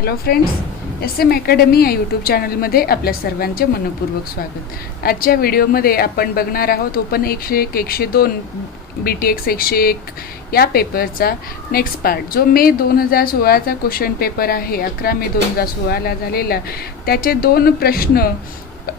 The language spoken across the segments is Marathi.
हॅलो फ्रेंड्स, SM अकॅडमी या यूट्यूब चॅनलमध्ये आपल्या सर्वांचे मनपूर्वक स्वागत। आजच्या व्हिडिओमध्ये आपण बघणार आहोत ओपन 101, 102, BTX 101 या पेपरचा नेक्स्ट पार्ट, जो मे 2016चा क्वेश्चन पेपर आहे। 11 मे 2016ला झालेला त्याचे दोन प्रश्न,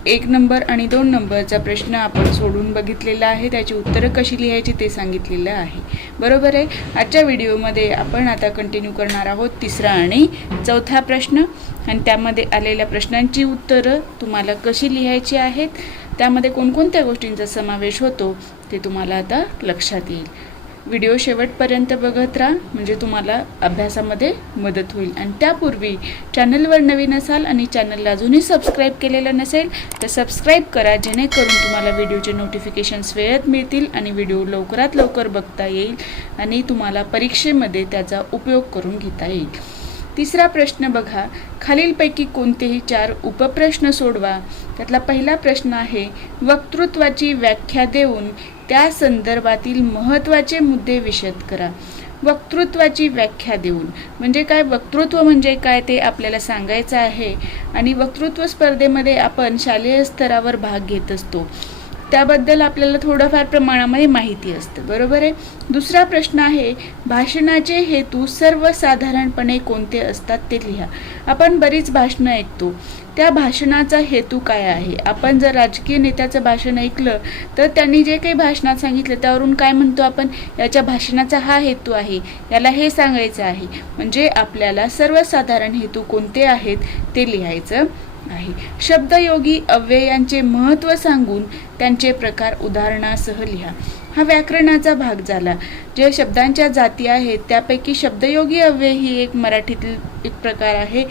1 नंबर आणि 2 नंबरचा प्रश्न आपण सोडून बघितलेला आहे। त्याची उत्तरं कशी लिहायची ते सांगितलेलं आहे, बरोबर आहे। आजच्या व्हिडिओमध्ये आपण आता कंटिन्यू करणार आहोत 3रा आणि 4था प्रश्न, आणि त्यामध्ये आलेल्या प्रश्नांची उत्तरं तुम्हाला कशी लिहायची आहेत, त्यामध्ये कोणकोणत्या गोष्टींचा समावेश होतो ते तुम्हाला आता लक्षात येईल। व्हिडिओ शेवटपर्यंत बघत राहा, म्हणजे तुम्हाला अभ्यासामध्ये मदत होईल। आणि त्यापूर्वी चॅनलवर नवीन असाल आणि चॅनलला अजूनही सबस्क्राईब केलेलं नसेल तर सबस्क्राईब करा, जेणेकरून तुम्हाला व्हिडिओचे नोटिफिकेशन्स वेळेत मिळतील आणि व्हिडिओ लवकरात लवकर बघता येईल आणि तुम्हाला परीक्षेमध्ये त्याचा उपयोग करून घेता येईल। 3रा प्रश्न बघा, खालीलपैकी कोणतेही 4 उपप्रश्न सोडवा। त्यातला पहिला प्रश्न आहे, वक्तृत्वाची व्याख्या देऊन त्या संदर्भातील महत्त्वाचे मुद्दे विशद करा। वक्तृत्वाची व्याख्या देऊन म्हणजे काय, वक्तृत्व म्हणजे काय ते आपल्याला सांगायचं आहे। आणि वक्तृत्व स्पर्धेमध्ये आपण शालेय स्तरावर भाग घेत असतो, त्याबद्दल आपल्याला थोडंफार प्रमाणामध्ये माहिती असतं, बरोबर आहे। दुसरा प्रश्न आहे, भाषणाचे हेतू सर्वसाधारणपणे कोणते असतात ते लिहा। आपण बरीच भाषणं ऐकतो, त्या भाषणाचा हेतू काय आहे। आपण जर राजकीय नेत्याचं भाषण ऐकलं तर त्यांनी जे काही भाषणात सांगितलं त्यावरून काय म्हणतो आपण, याच्या भाषणाचा हा हेतू आहे, याला हे सांगायचं आहे। म्हणजे आपल्याला सर्वसाधारण हेतू कोणते आहेत ते लिहायचं आहे। शब्दयोगी अव्ययांचे महत्त्व सांगून त्यांचे प्रकार उदाहरणासह लिहा। हा व्याकरणाचा भाग झाला। जे शब्दांच्या जाती आहेत त्यापैकी शब्दयोगी अव्यय ही एक मराठीतील एक प्रकार आहे।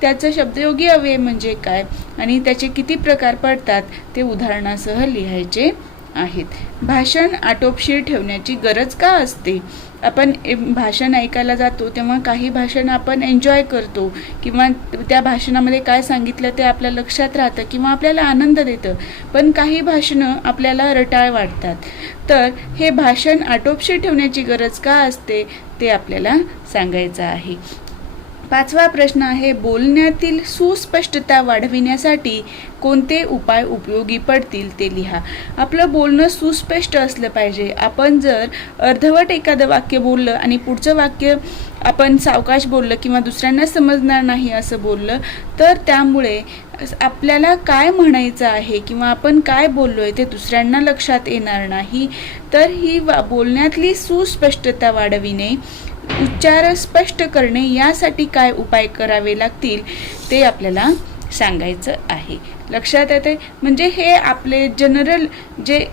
त्याचं शब्दयोगी अव्यय म्हणजे काय आणि त्याचे किती प्रकार पडतात ते उदाहरणासह लिहायचे आहेत। भाषण आटोपशीर ठेवण्याची गरज का असते। आपण भाषण ऐकायला जातो तेव्हा काही भाषण आपण एन्जॉय करतो, किंवा त्या भाषणामध्ये काय सांगितलं ते आपल्या लक्षात राहतं किंवा आपल्याला आनंद देतं, पण काही भाषणं आपल्याला रटाळ वाटतात। तर हे भाषण आटोपशीर ठेवण्याची गरज का असते ते आपल्याला सांगायचं आहे। 5वा प्रश्न आहे, बोलण्यातील सुस्पष्टता वाढविण्यासाठी कोणते उपाय उपयोगी पडतील ते लिहा। आपलं बोलणं सुस्पष्ट असलं पाहिजे। आपण जर अर्धवट एखादं वाक्य बोललं आणि पुढचं वाक्य आपण सावकाश बोललं किंवा दुसऱ्यांना समजणार नाही असं बोललं तर त्यामुळे आपल्याला काय म्हणायचं आहे किंवा आपण काय बोललोय ते दुसऱ्यांना लक्षात येणार नाही। तर ही बोलण्यातली सुस्पष्टता वाढविणे, उच्चार स्पष्ट करणे, यासाठी काय उपाय करावे लागतील ते आपल्याला सांगायचं आहे। लक्षात येते, म्हणजे हे आपले जनरल जे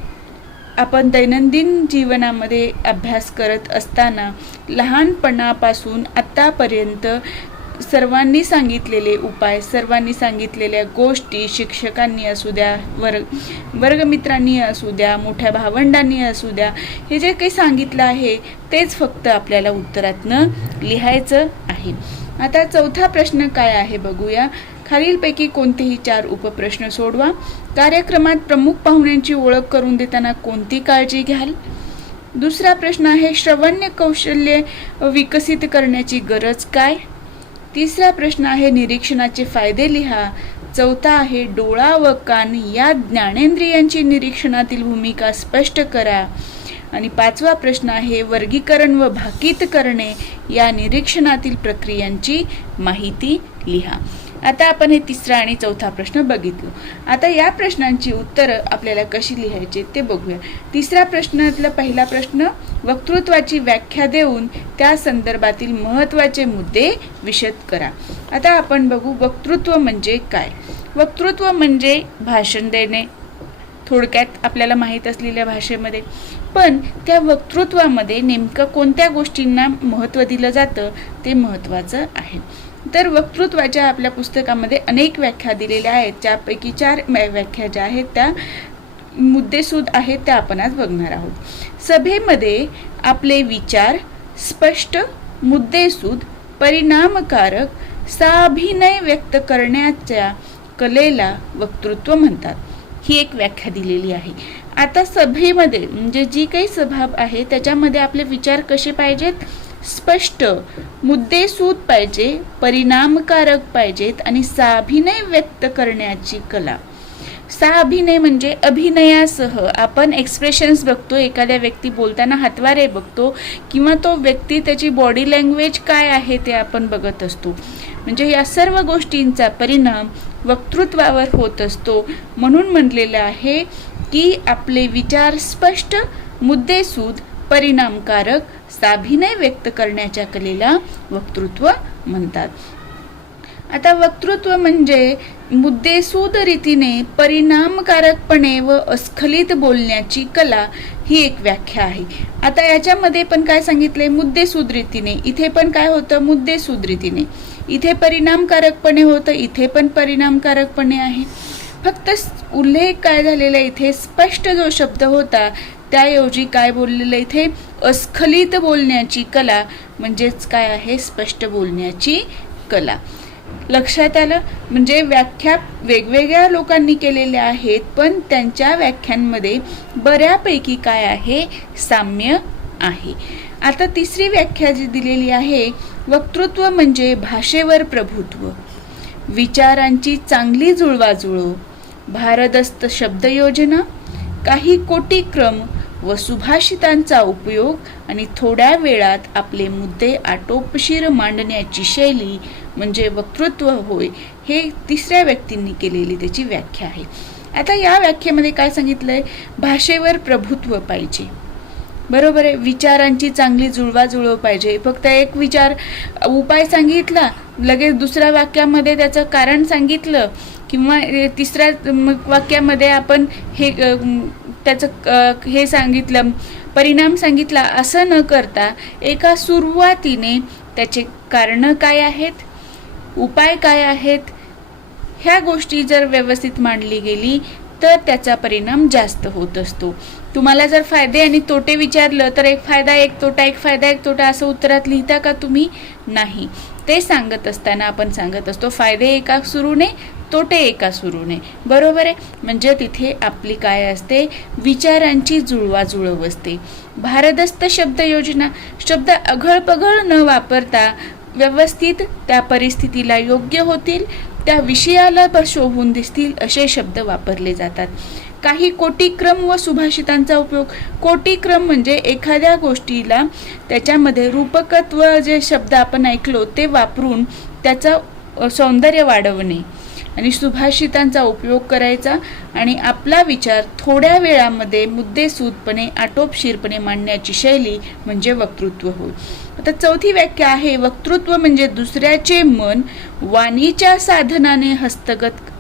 आपण दैनंदिन जीवनामध्ये अभ्यास करत असताना लहानपणापासून आत्तापर्यंत सर्वांनी सांगितलेले उपाय, सर्वांनी सांगितलेल्या गोष्टी, शिक्षकांनी असू द्या, वर्गमित्रांनी असू द्या, मोठ्या भावंडांनी असू द्या, हे जे काही सांगितलं आहे तेच फक्त आपल्याला उत्तरातनं लिहायचं आहे। आता 4था प्रश्न काय आहे बघूया। खालीलपैकी कोणतेही 4 उपप्रश्न सोडवा। कार्यक्रमात प्रमुख पाहुण्यांची ओळख करून देताना कोणती काळजी घ्याल। दुसरा प्रश्न आहे, श्रवण्य कौशल्य विकसित करण्याची गरज काय। 3रा प्रश्न आहे, निरीक्षणाचे फायदे लिहा। 4था आहे, डोळा व कान या ज्ञानेंद्रियांची निरीक्षणातील भूमिका स्पष्ट करा। आणि 5वा प्रश्न आहे, वर्गीकरण व भाकीत करणे या निरीक्षणातील प्रक्रियांची माहिती लिहा। आता आपण हे 3रा आणि 4था प्रश्न बघितलो। आता या प्रश्नांची उत्तरं आपल्याला कशी लिहायची ते बघूया। 3रा प्रश्नातला पहिला प्रश्न, वक्तृत्वाची व्याख्या देऊन त्या संदर्भातील महत्त्वाचे मुद्दे विशद करा। आता आपण बघू वक्तृत्व म्हणजे काय। वक्तृत्व म्हणजे भाषण देणे, थोडक्यात आपल्याला माहीत असलेल्या भाषेमध्ये। पण त्या वक्तृत्वामध्ये नेमकं कोणत्या गोष्टींना महत्त्व दिलं जातं ते महत्त्वाचं आहे। तर वक्तृत्वाच्या आपल्या पुस्तकामध्ये अनेक व्याख्या दिलेल्या आहेत, त्यापैकी 4 व्याख्या ज्या आहेत त्या मुद्देसूद आहेत त्या आपण आज बघणार आहोत। सभेमध्ये आपले विचार स्पष्ट, मुद्देसूद, परिणामकारक, साभिनय व्यक्त करण्याच्या कलेला वक्तृत्व म्हणतात, ही एक व्याख्या दिलेली आहे। आता सभेमध्ये म्हणजे जी काही सभा आहे त्याच्यामध्ये आपले विचार कसे पाहिजेत, स्पष्ट, मुद्देसूद पाहिजे, परिणामकारक पाहिजेत आणि साभिनय व्यक्त करण्याची कला. साभिनय म्हणजे अभिनयासह आपण एक्सप्रेशन्स बघतो, एखाद्या व्यक्ती बोलताना हातवारे बघतो किंवा तो व्यक्ती त्याची बॉडी लँग्वेज काय आहे ते आपण बघत असतो. म्हणजे या सर्व गोष्टींचा परिणाम वक्तृत्वावर होत असतो. म्हणून म्हटलेलं आहे की आपले विचार स्पष्ट, मुद्देसूद, परिणामकारक, साभिनय व्यक्त करण्याच्या कलेला वक्तृत्व म्हणतात. आता वक्तृत्व म्हणजे मुद्देसूद रीतीने, परिणामकारकपणे व अस्खलित बोलण्याची कला ही एक व्याख्या आहे. आता याच्यामध्ये पण काय सांगितले, मुद्देसूद रीतीने. इथे पण काय होतं, मुद्देसूद रीतीने. इथे परिणामकारकपणे होतं, इथे पण परिणामकारकपणे आहे. फक्त उल्लेख काय झालेला इथे, स्पष्ट जो शब्द होता त्याऐवजी काय बोललेलं इथे, अस्खलित बोलण्याची कला, म्हणजेच काय आहे, स्पष्ट बोलण्याची कला. लक्षात आलं. म्हणजे व्याख्या वेगवेगळ्या लोकांनी केलेल्या आहेत, पण त्यांच्या व्याख्यांमध्ये बऱ्यापैकी काय आहे, साम्य आहे. आता तिसरी व्याख्या जी दिलेली आहे, वक्तृत्व म्हणजे भाषेवर प्रभुत्व, विचारांची चांगली जुळवाजुळव, भारदस्त शब्दयोजना, काही कोटिक्रम व सुभाषितांचा उपयोग आणि थोड्या वेळात आपले मुद्दे आटोपशीर मांडण्याची शैली म्हणजे वक्तृत्व होय. हे तिसऱ्या व्यक्तींनी केलेली त्याची व्याख्या आहे. आता या व्याख्येमध्ये काय सांगितलंय, भाषेवर प्रभुत्व पाहिजे, बरोबर आहे. विचारांची चांगली जुळवाजुळव पाहिजे. फक्त एक विचार उपाय सांगितला, लगेच दुसऱ्या वाक्यामध्ये त्याचं कारण सांगितलं किंवा तिसऱ्या वाक्यामध्ये आपण हे त्याचं हे सांगितलं, परिणाम सांगितला, असं न करता एका सुरुवातीने त्याचे कारणं काय आहेत, उपाय काय आहेत, ह्या गोष्टी जर व्यवस्थित मांडली गेली तर त्याचा परिणाम जास्त होत असतो. तुम्हाला जर फायदे आणि तोटे विचारलं तर एक फायदा एक तोटा, एक फायदा एक तोटा असं उत्तरात लिहिता का तुम्ही? नाही. ते सांगत असताना आपण सांगत असतो फायदे एका सुरूने, तोटे एका सुरूने, बरोबर आहे. म्हणजे तिथे आपली काय असते, विचारांची जुळवाजुळव असते. भारदस्त शब्दयोजना, शब्द अघळपघळ न वापरता व्यवस्थित त्या परिस्थितीला योग्य होतील, त्या विषयाला शोभून दिसतील असे शब्द वापरले जातात. काही कोटिक्रम व सुभाषितांचा उपयोग. कोटिक्रम म्हणजे एखाद्या गोष्टीला त्याच्यामध्ये रूपकत्व जे शब्द आपण ऐकलो ते वापरून त्याचं सौंदर्य वाढवणे आणि सुभाषितांचा उपयोग करायचा आणि आपला विचार थोड्या वेळामध्ये मुद्देसूदपणे, आटोपशीरपणे मांडण्याची शैली म्हणजे वक्तृत्व होय. आता चौथी व्याख्या आहे, वक्तृत्व म्हणजे दुसऱ्याचे मन वाणीच्या साधनाने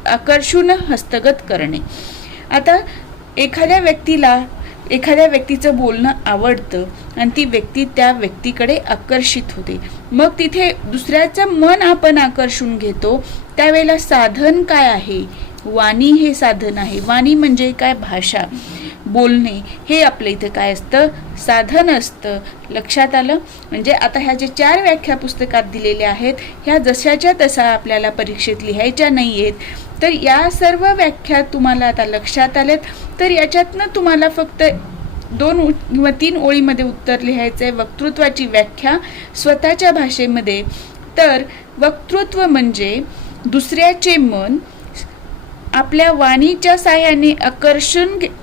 आकर्षून हस्तगत करणे. आता एखाद्या व्यक्तीचं बोलणं आवडतं आणि ती व्यक्ती त्या व्यक्तीकडे आकर्षित होते. मग तिथे दुसऱ्याचं मन आपण आकर्षून घेतो, त्यावेळेला साधन काय आहे, वाणी हे साधन आहे. वाणी म्हणजे काय, भाषा, बोलणे, हे आपलं इथे काय असतं, साधन असतं. लक्षात आलं. म्हणजे आता ह्या जे 4 व्याख्या पुस्तकात दिलेल्या आहेत, ह्या जशाच्या तसा आपल्याला परीक्षेत लिहायच्या नाही आहेत. तर या सर्व व्याख्या तुम्हाला आता लक्षात आल्यात. तर याच्यातनं तुम्हाला फक्त 2 किंवा 3 ओळीमध्ये उत्तर लिहायचं आहे, वक्तृत्वाची व्याख्या स्वतःच्या भाषेमध्ये. तर वक्तृत्व म्हणजे दुसऱ्याचे मन आपल्या वाणीच्या साहाय्याने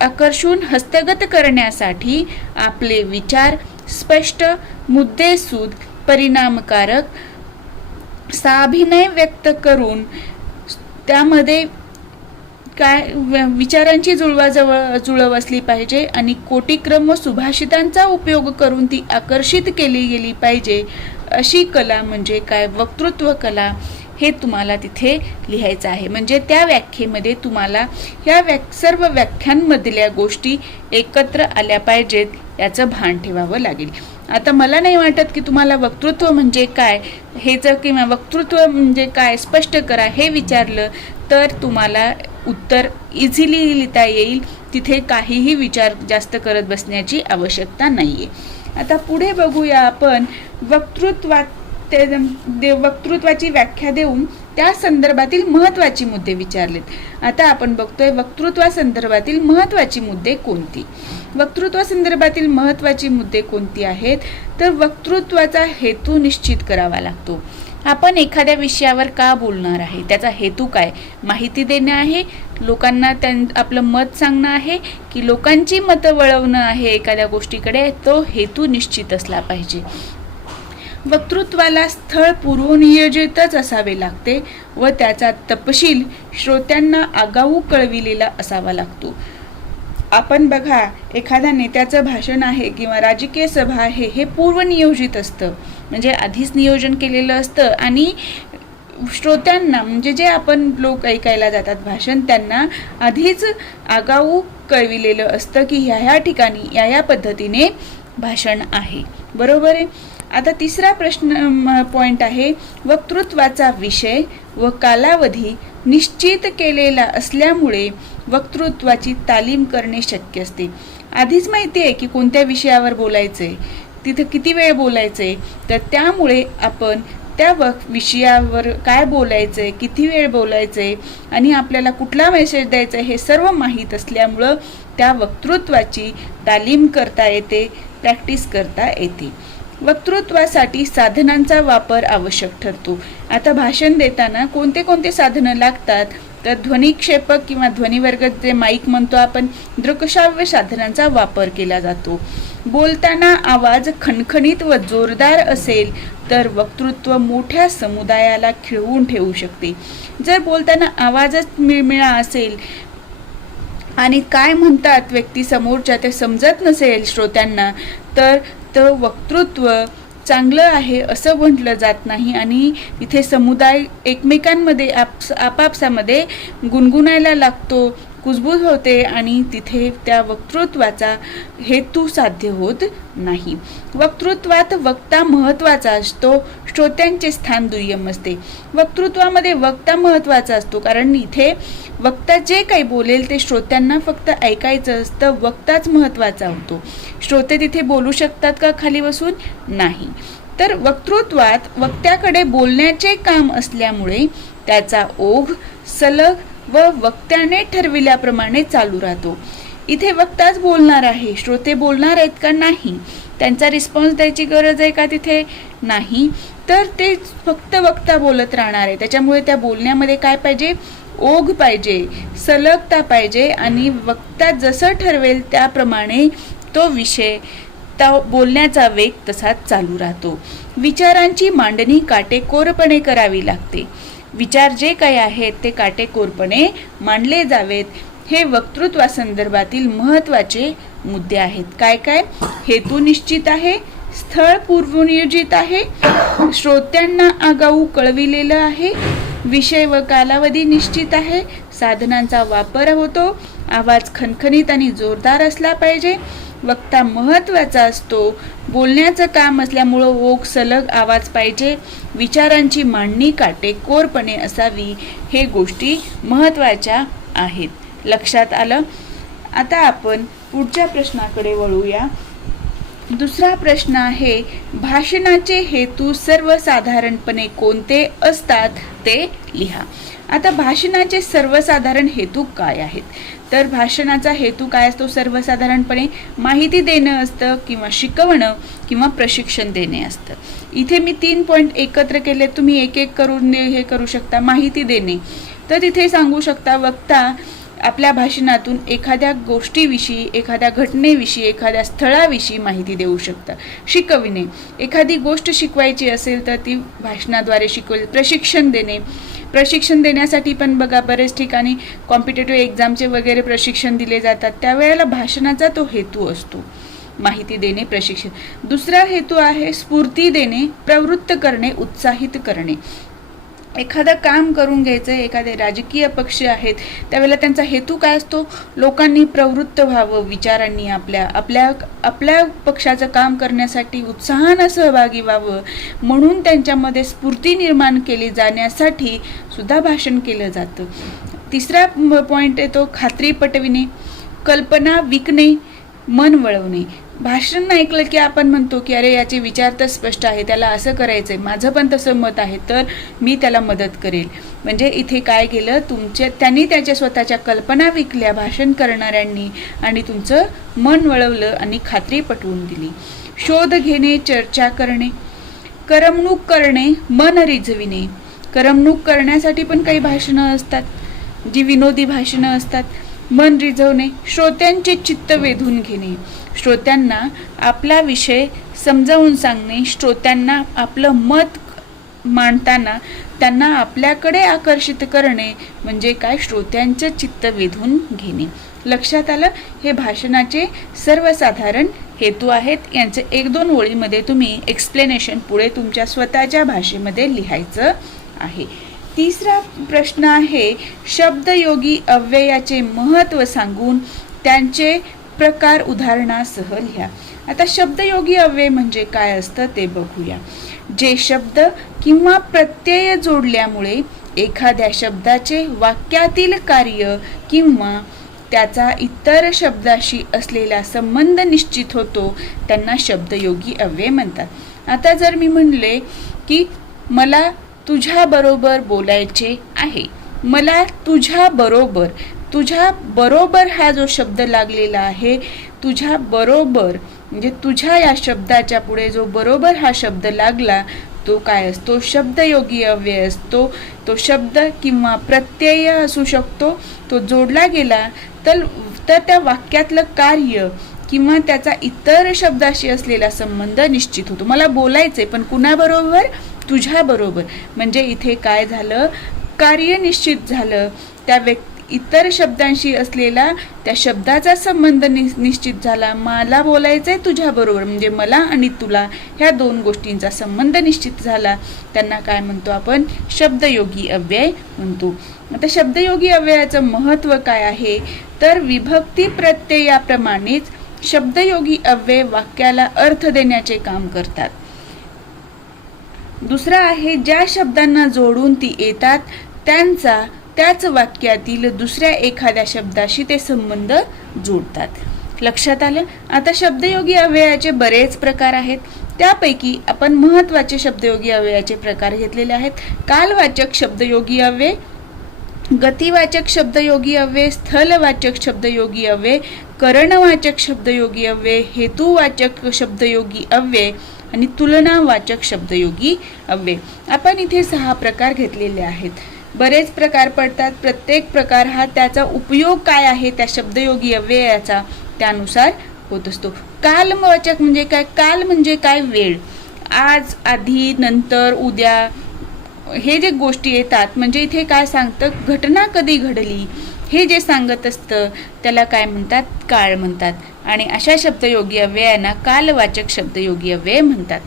आकर्षून हस्तगत करण्यासाठी आपले विचार स्पष्ट, मुद्देसूद, परिणामकारक, साभिनय व्यक्त करून त्यामध्ये काय विचारांची जुळव असली पाहिजे आणि कोटिक्रम व सुभाषितांचा उपयोग करून ती आकर्षित केली गेली पाहिजे. अशी कला म्हणजे काय, वक्तृत्व कला. हे तुम्हाला तिथे लिहायचं आहे. म्हणजे त्या व्याख्येमध्ये तुम्हाला ह्या सर्व व्याख्यांमधल्या गोष्टी एकत्र आल्या पाहिजेत याचं भान ठेवावं लागेल. आता मला नाही वाटत की तुम्हाला वक्तृत्व म्हणजे काय हे जर किंवा वक्तृत्व म्हणजे काय स्पष्ट करा हे विचारलं तर तुम्हाला उत्तर इझिली लिहिता येईल. तिथे काहीही विचार जास्त करत बसण्याची आवश्यकता नाहीये. आता पुढे बघूया आपण वक्तृत्वाची व्याख्या देऊन त्या संदर्भातील महत्त्वाची मुद्दे विचारलेत। आता आपण बघतोय वक्तृत्वासंदर्भातील महत्त्वाची मुद्दे कोणती। वक्तृत्वासंदर्भातील महत्त्वाची मुद्दे कोणती आहेत, तर वक्तृत्वाचा हेतू निश्चित करावा लागतो। आपण एखाद्या विषयावर का बोलणार आहे, त्याचा हेतू काय, माहिती देणं आहे, लोकांना आपलं मत सांगणं आहे की लोकांची मतं वळवणं आहे एखाद्या गोष्टीकडे, तो हेतू निश्चित असला पाहिजे। वक्तृत्वाला स्थळ पूर्वनियोजितच असावे लागते व त्याचा तपशील श्रोत्यांना आगाऊ कळविलेला असावा लागतो। आपण बघा, एखाद्या नेत्याचं भाषण आहे किंवा राजकीय सभा आहे, हे पूर्वनियोजित असतं, म्हणजे आधीच नियोजन केलेलं असतं आणि श्रोत्यांना म्हणजे जे आपण लोक ऐकायला जातात भाषण, त्यांना आधीच आगाऊ कळविलेलं असतं की ह्या ठिकाणी या पद्धतीने भाषण आहे। बरोबर आहे। आता तिसरा पॉइंट आहे, वक्तृत्वाचा विषय व कालावधी निश्चित केलेला असल्यामुळे वक्तृत्वाची तालीम करणे शक्य असते। आधीच माहिती आहे की कोणत्या विषयावर बोलायचंय, तिथं किती वेळ बोलायचंय, तर त्यामुळे आपण त्या विषयावर काय बोलायचंय, किती वेळ बोलायचंय आणि आपल्याला कुठला मेसेज द्यायचा हे सर्व माहीत असल्यामुळं त्या वक्तृत्वाची तालीम करता येते, प्रॅक्टिस करता येते। वक्तृत्वासाठी साधनांचा वापर आवश्यक ठरतो। आता भाषण देताना कोणते कोणते साधनं लागतात, तर ध्वनिक्षेपक किंवा ध्वनिवर्धक जे माईक म्हणतो आपण, दृकश्राव्य साधनांचा वापर केला जातो। बोलताना आवाज खणखणीत व जोरदार असेल तर वक्तृत्व मोठ्या समुदायाला खिळवून ठेवू शकते। जर बोलताना आवाजच मिळमिळा असेल आणि काय म्हणतात व्यक्ती समोरच्या ते समजत नसेल श्रोत्यांना, तर वक्तृत्व चांगलं आहे असं म्हटलं जात नाही आणि इथे समुदाय एकमेकांमध्ये आपापसामध्ये गुणगुणायला लागतो, कुजबूज होते आणि तिथे त्या वक्तृत्वाचा हेतू साध्य होत नाही। वक्तृत्वात वक्ता महत्त्वाचा असतो, श्रोत्यांचे स्थान दुय्यम असते। वक्तृत्वामध्ये वक्ता महत्त्वाचा असतो कारण इथे वक्ता जे काही बोलेल ते श्रोत्यांना फक्त ऐकायचं असतं, वक्ताच महत्त्वाचा होतो। श्रोते तिथे बोलू शकतात का खाली बसून? नाही। तर वक्तृत्वात वक्त्याकडे बोलण्याचे काम असल्यामुळे त्याचा ओघ सलग व वक्त्याने ठरविल्याप्रमाणे चालू राहतो। इथे वक्ताच बोलणार आहे, श्रोते बोलणार आहेत का? नाही। त्यांचा रिस्पॉन्स द्यायची गरज आहे का तिथे? नाही। तर ते फक्त वक्ता बोलत राहणार आहे, त्याच्यामुळे त्या बोलण्यामध्ये काय पाहिजे? ओघ पाहिजे, सलगता पाहिजे आणि वक्ता जसं ठरवेल त्याप्रमाणे तो विषय, बोलण्याचा वेग तसाच चालू राहतो। विचारांची मांडणी काटेकोरपणे करावी लागते। विचार जे काही आहेत ते काटेकोरपणे मांडले जावेत। हे वक्तृत्वासंदर्भातील महत्त्वाचे मुद्दे आहेत। काय काय? हेतू निश्चित आहे, स्थळ पूर्वनियोजित आहे, श्रोत्यांना आगाऊ कळविलेलं आहे, विषय व कालावधी निश्चित आहे, साधनांचा वापर होतो, आवाज खणखणीत आणि जोरदार असला पाहिजे, वक्ता महत्त्वाचा असतो, बोलण्याचं काम असल्यामुळं ओघ सलग आवाज पाहिजे, विचारांची मांडणी काटेकोरपणे असावी, हे गोष्टी महत्त्वाच्या आहेत। लक्षात आलं? आता आपण पुढच्या प्रश्नाकडे वळूया। दुसरा प्रश्न आहे, भाषणाचे हेतू सर्वसाधारणपणे कोणते असतात ते लिहा। आता भाषणाचे सर्वसाधारण हेतू काय आहेत, तर भाषणाचा हेतू काय असतो? सर्वसाधारणपणे माहिती देणं असतं किंवा शिकवणं किंवा प्रशिक्षण देणे असतं। इथे मी 3 पॉइंट एकत्र केले, तुम्ही एक एक करून हे करू शकता। माहिती देणे, तर तिथे सांगू शकता वक्ता आपल्या भाषणातून एखाद्या गोष्टीविषयी, एखाद्या घटनेविषयी, एखाद्या स्थळाविषयी माहिती देऊ शकता। शिकविणे, एखादी गोष्ट शिकवायची असेल तर ती भाषणाद्वारे शिकवेल। प्रशिक्षण देणे, प्रशिक्षण देण्यासाठी पण बघा बरेच ठिकाणी कॉम्पिटेटिव्ह एक्झामचे वगैरे प्रशिक्षण दिले जातात, त्यावेळेला भाषणाचा तो हेतू असतो, माहिती देणे, प्रशिक्षण। दुसरा हेतू आहे स्फूर्ती देणे, प्रवृत्त करणे, उत्साहित करणे। एखादं काम करून घ्यायचं, एखादे राजकीय पक्ष आहेत त्यावेळेला त्यांचा हेतू काय असतो? लोकांनी प्रवृत्त व्हावं, विचारांनी आपल्या पक्षाचं काम करण्यासाठी उत्साहानं सहभागी व्हावं, म्हणून त्यांच्यामध्ये स्फूर्ती निर्माण केली जाण्यासाठी सुद्धा भाषण केलं जातं। तिसरा पॉइंट येतो खात्री पटविणे, कल्पना विकणे, मन वळवणे। भाषण ऐकलं की आपण म्हणतो की अरे याचे विचार तर स्पष्ट आहे, त्याला असं करायचंय, माझं पण तसं मत आहे, तर मी त्याला मदत करेल. म्हणजे इथे काय केलं, त्यांनी त्याच्या स्वतःच्या कल्पना विकल्या भाषण करणाऱ्यांनी आणि तुमचं मन वळवलं आणि खात्री पटवून दिली. शोध घेणे, चर्चा करणे, करमणूक करणे, मन रिझविणे. करमणूक करण्यासाठी पण काही भाषणं असतात, जी विनोदी भाषणं असतात. मन रिझवणे, श्रोत्यांचे चित्त वेधून घेणे, श्रोत्यांना आपला विषय समजावून सांगणे, श्रोत्यांना आपलं मत मांडताना त्यांना आपल्याकडे आकर्षित करणे, म्हणजे काय, श्रोत्यांचं चित्त वेधून घेणे. लक्षात आलं? हे भाषणाचे सर्वसाधारण हेतू आहेत. यांचे 1-2 ओळीमध्ये तुम्ही एक्सप्लेनेशन पुढे तुमच्या स्वतःच्या भाषेमध्ये लिहायचं आहे. तिसरा प्रश्न आहे, शब्दयोगी अव्ययाचे महत्त्व सांगून त्यांचे प्रकार उदाहरणासह लिहा. आता शब्दयोगी अव्यय म्हणजे काय असतं ते बघूया. जे शब्द किंवा प्रत्यय जोडल्यामुळे एखाद्या शब्दाचे वाक्यातील कार्य किंवा त्याचा इतर शब्दाशी असलेला संबंध निश्चित होतो, त्यांना शब्दयोगी अव्यय म्हणतात. आता जर मी म्हणले की मला तुझ्या बरोबर बोलायचे आहे, मला तुझ्या बरोबर हा जो शब्द लागलेला आहे, तुझ्या बरोबर म्हणजे तुझ्या या शब्दाच्या पुढे जो बरोबर हा शब्द लागला तो काय असतो, शब्दयोगी अव्यय असतो. तो शब्द किंवा प्रत्यय असू शकतो. तो जोडला गेला तर त्या वाक्यातलं कार्य किंवा त्याचा इतर शब्दाशी असलेला संबंध निश्चित होतो. मला बोलायचे पण कुणाबरोबर, तुझ्या बरोबर. म्हणजे इथे काय झालं, कार्य निश्चित झालं, त्या इतर शब्दांशी असलेला त्या शब्दाचा संबंध निश्चित झाला. मला बोलायचंय तुझ्या बरोबर म्हणजे मला आणि तुला ह्या 2 गोष्टींचा संबंध निश्चित झाला. त्यांना काय म्हणतो आपण, शब्दयोगी अव्यय म्हणतो. आता शब्दयोगी अव्ययाचं महत्त्व काय आहे, तर विभक्ती प्रत्ययाप्रमाणेच शब्दयोगी अव्यय वाक्याला अर्थ देण्याचे काम करतात. दुसरा आहे, ज्या शब्दांना जोडून ती येतात त्याच वाक्यातील दुसऱ्या एखाद्या शब्दाशी ते संबंध जोडतात. लक्षात आलं? आता शब्दयोगी अव्ययाचे बरेच प्रकार आहेत. त्यापैकी आपण महत्त्वाचे शब्दयोगी अव्ययाचे प्रकार घेतलेले आहेत. कालवाचक शब्दयोगी अव्यय, गतिवाचक शब्दयोगी अव्यय, स्थलवाचक शब्दयोगी अव्यय, करणवाचक शब्दयोगी अव्यय, हेतुवाचक शब्दयोगी अव्यय आणि तुलनावाचक शब्दयोगी अव्यय. आपण इथे 6 प्रकार घेतलेले आहेत. बरेच प्रकार पडतात. प्रत्येक प्रकार हा त्याचा उपयोग काय आहे त्या शब्दयोगी अव्ययाचा त्यानुसार होत असतो. कालवाचक म्हणजे काय, काल म्हणजे काय, वेळ. आज, आधी, नंतर, उद्या हे जे गोष्टी येतात म्हणजे इथे काय सांगतं, घटना कधी घडली हे जे सांगत असतं त्याला काय म्हणतात, काळ म्हणतात. आणि अशा शब्दयोगी अव्ययांना कालवाचक शब्दयोगी अव्यय म्हणतात.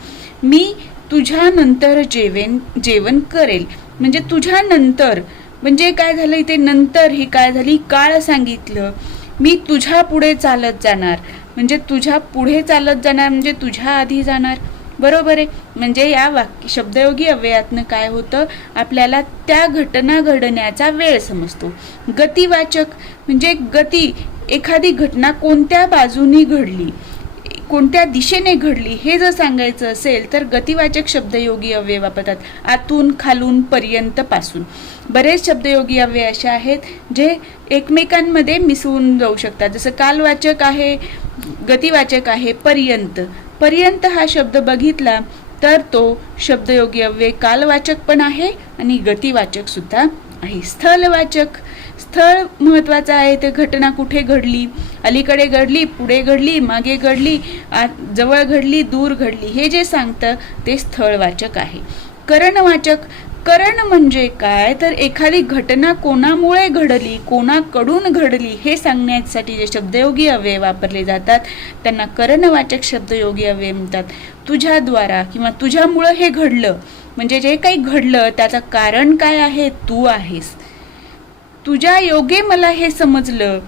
मी तुझ्या नंतर जेवण करेल म्हणजे तुझ्या नंतर म्हणजे काय झालं, इथे नंतर ही काय झाली, काळ सांगितलं. मी तुझ्या पुढे चालत जाणार म्हणजे तुझ्या पुढे चालत जाणार म्हणजे तुझ्या आधी जाणार. बरोबर आहे. म्हणजे या शब्दयोगी अव्ययातनं काय होतं, आपल्याला त्या घटना घडण्याचा वेळ समजतो. गतिवाचक म्हणजे गती, एखादी घटना कोणत्या बाजूनी घडली, कोणत्या दिशेने घडली हे जर सांगायचं असेल तर गतिवाचक शब्दयोगी अव्यय वापरतात. आतून, खालून, पर्यंत, पासून. बरेच शब्दयोगी अव्यय असे आहेत जे एकमेकांमध्ये मिसळून जाऊ शकतात. जसं कालवाचक आहे, गतिवाचक आहे, पर्यंत. पर्यंत हा शब्द बघितला तर तो शब्दयोगी अव्यय कालवाचक पण आहे आणि गतिवाचक सुद्धा आहे. स्थलवाचक, स्थळ महत्वाचं आहे. ते घटना कुठे घडली, अलीकडे घडली, पुढे घडली, मागे घडली, जवळ घडली, दूर घडली हे जे सांगतं ते स्थळवाचक आहे. करणवाचक, करण म्हणजे काय तर एखादी घटना कोणामुळे घडली, कोणाकडून घडली हे सांगण्यासाठी जे शब्दयोगी अव्यय वापरले जातात त्यांना करणवाचक शब्दयोगी अव्यय म्हणतात. तुझ्याद्वारा किंवा तुझ्यामुळं हे घडलं म्हणजे जे काही घडलं त्याचं कारण काय आहे, तू आहेस. तुझ्या योगे मला हे समजलं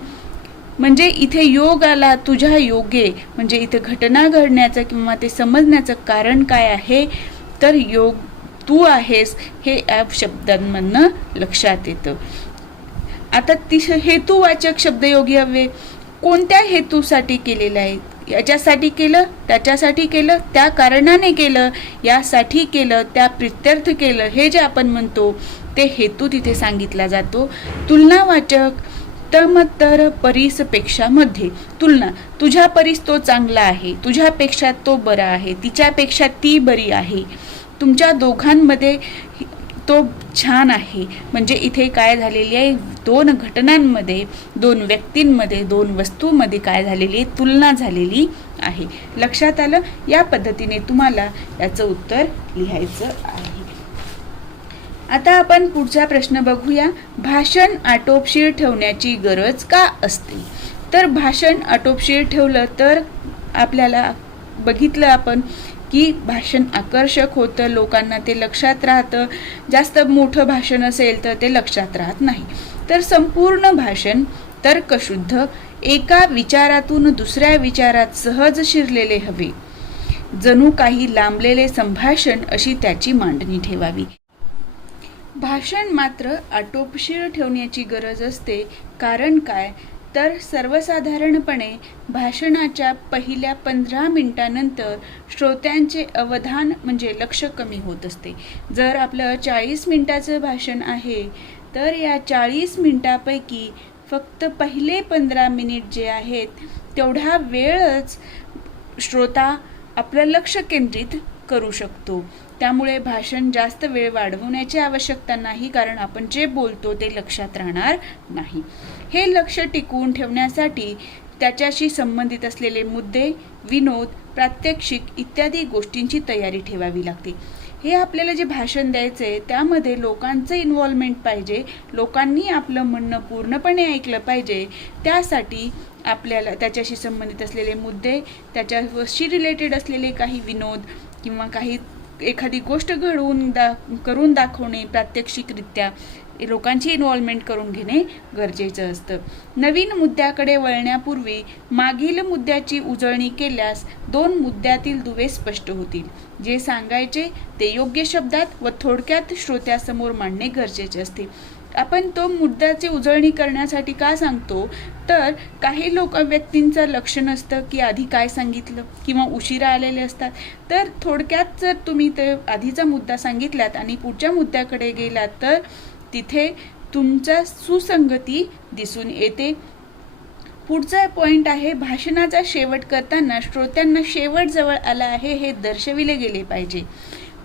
म्हणजे इथे योग आला, तुझ्या योगे म्हणजे इथे घटना घडण्याचं किंवा ते समजण्याचं कारण काय आहे तर योग, तू आहेस हे या शब्दांमधनं लक्षात येतं. आता हेतुवाचक शब्दयोगी अव्यय कोणत्या हेतूसाठी केलेला आहे, याच्यासाठी केलं, त्याच्यासाठी केलं, त्या कारणाने केलं, यासाठी केलं, त्या प्रित्यर्थ केलं, हे जे आपण म्हणतो ते हेतू तिथे सांगितला जातो. तुलनावाचक तमतर परीसपेक्षा मध्ये तुलना, तुझ्या परीस तो चांगला आहे, तुझ्यापेक्षा तो बरा आहे, तिच्यापेक्षा ती बरी आहे, तुमच्या दोघांमध्ये तो छान आहे. म्हणजे इथे काय झालेली आहे, दोन घटनांमध्ये, दोन व्यक्तींमध्ये, दोन वस्तूंमध्ये काय झालेली आहे, तुलना झालेली आहे. लक्षात आलं? या पद्धतीने तुम्हाला याचं उत्तर लिहायचं आहे. आता आपण पुढचा प्रश्न बघूया. भाषण आटोपशीर ठेवण्याची गरज का असते? तर भाषण आटोपशीर ठेवलं तर आपल्याला बघितलं आपण की भाषण आकर्षक होतं, लोकांना ते लक्षात राहतं. जास्त मोठं भाषण असेल तर ते लक्षात राहत नाही. तर संपूर्ण भाषण तर्कशुद्ध, एका विचारातून दुसऱ्या विचारात सहज शिरलेले हवे. जणू काही लांबलेले संभाषण अशी त्याची मांडणी ठेवावी. भाषण मात्र आटोपशीर ठेवण्याची गरज असते. कारण काय? तर सर्वसाधारणपणे भाषणाच्या पहिल्या 15 मिनिटांनंतर श्रोत्यांचे अवधान म्हणजे लक्ष कमी होत असते. जर आपलं 40 मिनिटाचं भाषण आहे तर या 40 मिनिटापैकी फक्त पहिले 15 मिनिट जे आहेत तेवढा वेळच श्रोता आपलं लक्ष केंद्रित करू शकतो. त्यामुळे भाषण जास्त वेळ वाढवण्याची आवश्यकता नाही, कारण आपण जे बोलतो ते लक्षात राहणार नाही. हे लक्ष टिकवून ठेवण्यासाठी त्याच्याशी संबंधित असलेले मुद्दे, विनोद, प्रात्यक्षिक इत्यादी गोष्टींची तयारी ठेवावी लागते. हे आपल्याला जे भाषण द्यायचं आहे त्यामध्ये लोकांचं इन्व्हॉल्वमेंट पाहिजे, लोकांनी आपलं म्हणणं पूर्णपणे ऐकलं पाहिजे. त्यासाठी आपल्याला त्याच्याशी संबंधित असलेले मुद्दे, त्याच्याशी रिलेटेड असलेले काही विनोद किंवा काही एखादी गोष्ट करून दाखवणे, प्रात्यक्षिकरित्या लोकांची इन्व्हॉल्वमेंट करून घेणे गरजेचं असतं. नवीन मुद्द्याकडे वळण्यापूर्वी मागील मुद्द्याची उजळणी केल्यास दोन मुद्द्यातील दुवे स्पष्ट होतील. जे सांगायचे ते योग्य शब्दात व थोडक्यात श्रोत्यासमोर मांडणे गरजेचे असते. आपण तो मुद्द्याची उजळणी करण्यासाठी का सांगतो? तर काही व्यक्तींचं लक्ष नसतं की आधी काय सांगितलं किंवा उशिरा आलेले असतात. तर थोडक्यात जर तुम्ही ते आधीचा मुद्दा सांगितलात आणि पुढच्या मुद्द्याकडे गेलात तर तिथे तुमचा सुसंगती दिसून येते. पुढचा पॉइंट आहे, भाषणाचा शेवट करताना श्रोत्यांना शेवट जवळ आला आहे हे दर्शविले गेले पाहिजे.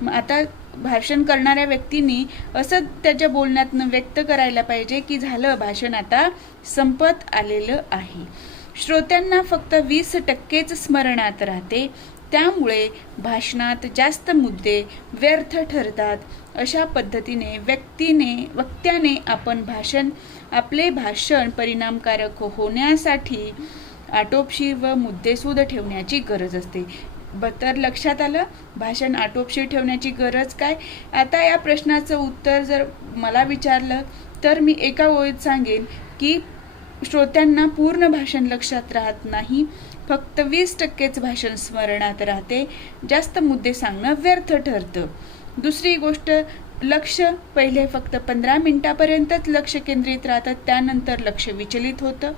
आता भाषण करणाऱ्या व्यक्तींनी असं त्याच्या बोलण्यातनं व्यक्त करायला पाहिजे की झालं, भाषण आता संपत आलेलं आहे. श्रोत्यांना फक्त 20% स्मरणात राहते. त्यामुळे भाषणात जास्त मुद्दे व्यर्थ ठरतात. अशा पद्धतीने वक्त्याने आपले भाषण परिणामकारक होण्यासाठी आटोपशीर व मुद्देसूद ठेवण्याची गरज असते. तर लक्षात आलं, भाषण आटोपशीर ठेवण्याची गरज काय. आता या प्रश्नाचं उत्तर जर मला विचारलं तर मी एका ओळीत सांगेन की श्रोत्यांना पूर्ण भाषण लक्षात राहत नाही, फक्त 20%च भाषण स्मरणात राहते. जास्त मुद्दे सांगणं व्यर्थ ठरतं. दुसरी गोष्ट, लक्ष पहिले फक्त 15 मिनिटापर्यंतच लक्ष केंद्रित राहतं, त्यानंतर लक्ष विचलित होतं.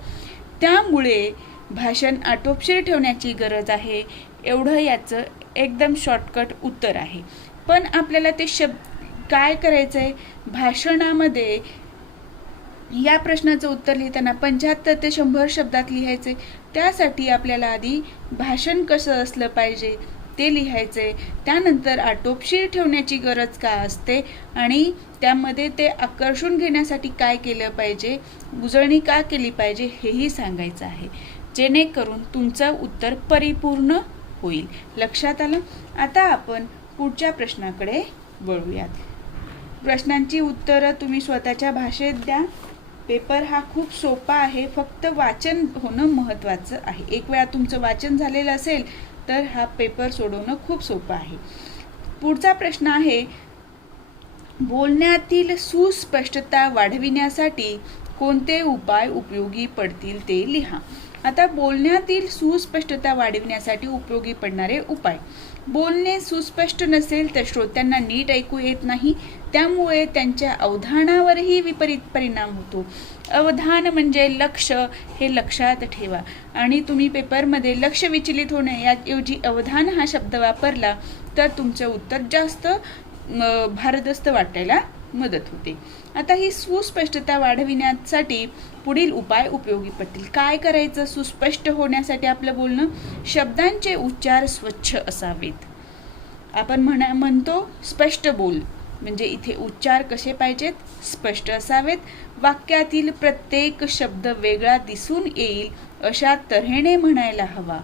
त्यामुळे भाषण आटोपशीर ठेवण्याची गरज आहे. एवढं याचं एकदम शॉर्टकट उत्तर आहे. पण आपल्याला ते काय करायचं आहे, भाषणामध्ये या प्रश्नाचं उत्तर लिहिताना 75 ते 100 शब्दात लिहायचे. त्यासाठी आपल्याला आधी भाषण कसं असलं पाहिजे ते लिहायचे, त्यानंतर आटोपशीर ठेवण्याची गरज का असते आणि त्यामध्ये ते आकर्षून घेण्यासाठी काय केलं पाहिजे, उजळणी का केली पाहिजे हेही सांगायचं आहे, जेणेकरून तुमचं उत्तर परिपूर्ण होईल. लक्षात आलं? आता आपण पुढच्या प्रश्नाकडे वळूयात. प्रश्नांची उत्तरं तुम्ही स्वतःच्या भाषेत द्या. पेपर हा खूप सोपा आहे, फक्त वाचन होणं महत्त्वाचं आहे. एक वेळा तुमचं वाचन झालेलं असेल तर हा पेपर सोडवणं खूप सोपं आहे. पुढचा प्रश्न आहे, बोलण्यातील सुस्पष्टता वाढविण्यासाठी कोणते उपाय उपयोगी पडतील ते लिहा. आता बोलण्यातील सुस्पष्टता वाढविण्यासाठी उपयोगी पडणारे उपाय. बोलणे सुस्पष्ट नसेल तर श्रोत्यांना नीट ऐकू येत नाही, त्यामुळे त्यांच्या अवधानावरही विपरीत परिणाम होतो. अवधान म्हणजे लक्ष, हे लक्षात ठेवा. आणि तुम्ही पेपरमध्ये लक्ष विचलित होणे याऐवजी अवधान हा शब्द वापरला तर तुमचं उत्तर जास्त भारदस्त वाटायला मदत होते. आता ही सुस्पष्टता वाढविण्यासाठी पुढील उपाय उपयोगी पडतील. काय करायचं सुस्पष्ट होण्यासाठी आपलं बोलणं? शब्दांचे उच्चार स्वच्छ असावेत. आपण म्हणतो स्पष्ट बोल, म्हणजे इथे उच्चार कसे पाहिजेत? स्पष्ट असावेत. वाक्यातील प्रत्येक शब्द वेगळा दिसून येईल अशा तऱ्हेने म्हणायला हवा.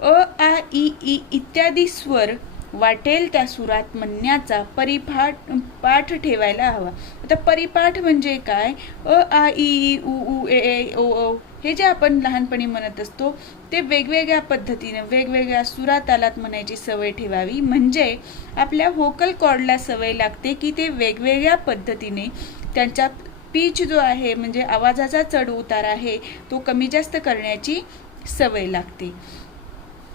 अ, आ, इ, ई इत्यादी स्वर वाटेल त्या सुरात म्हणण्याचा पाठ ठेवायला हवा. आता परिपाठ म्हणजे काय? अ, आ, इ, ई, उ, ए, ओ हे जे आपण लहानपणी म्हणत असतो ते वेगवेगळ्या पद्धतीने वेगवेगळ्या सुरातालात म्हणायची सवय ठेवावी. म्हणजे आपल्या व्होकल कॉर्डला सवय लागते की ते वेगवेगळ्या पद्धतीने त्यांचा पीच जो आहे म्हणजे आवाजाचा चढ उतार आहे तो कमी जास्त करण्याची सवय लागते.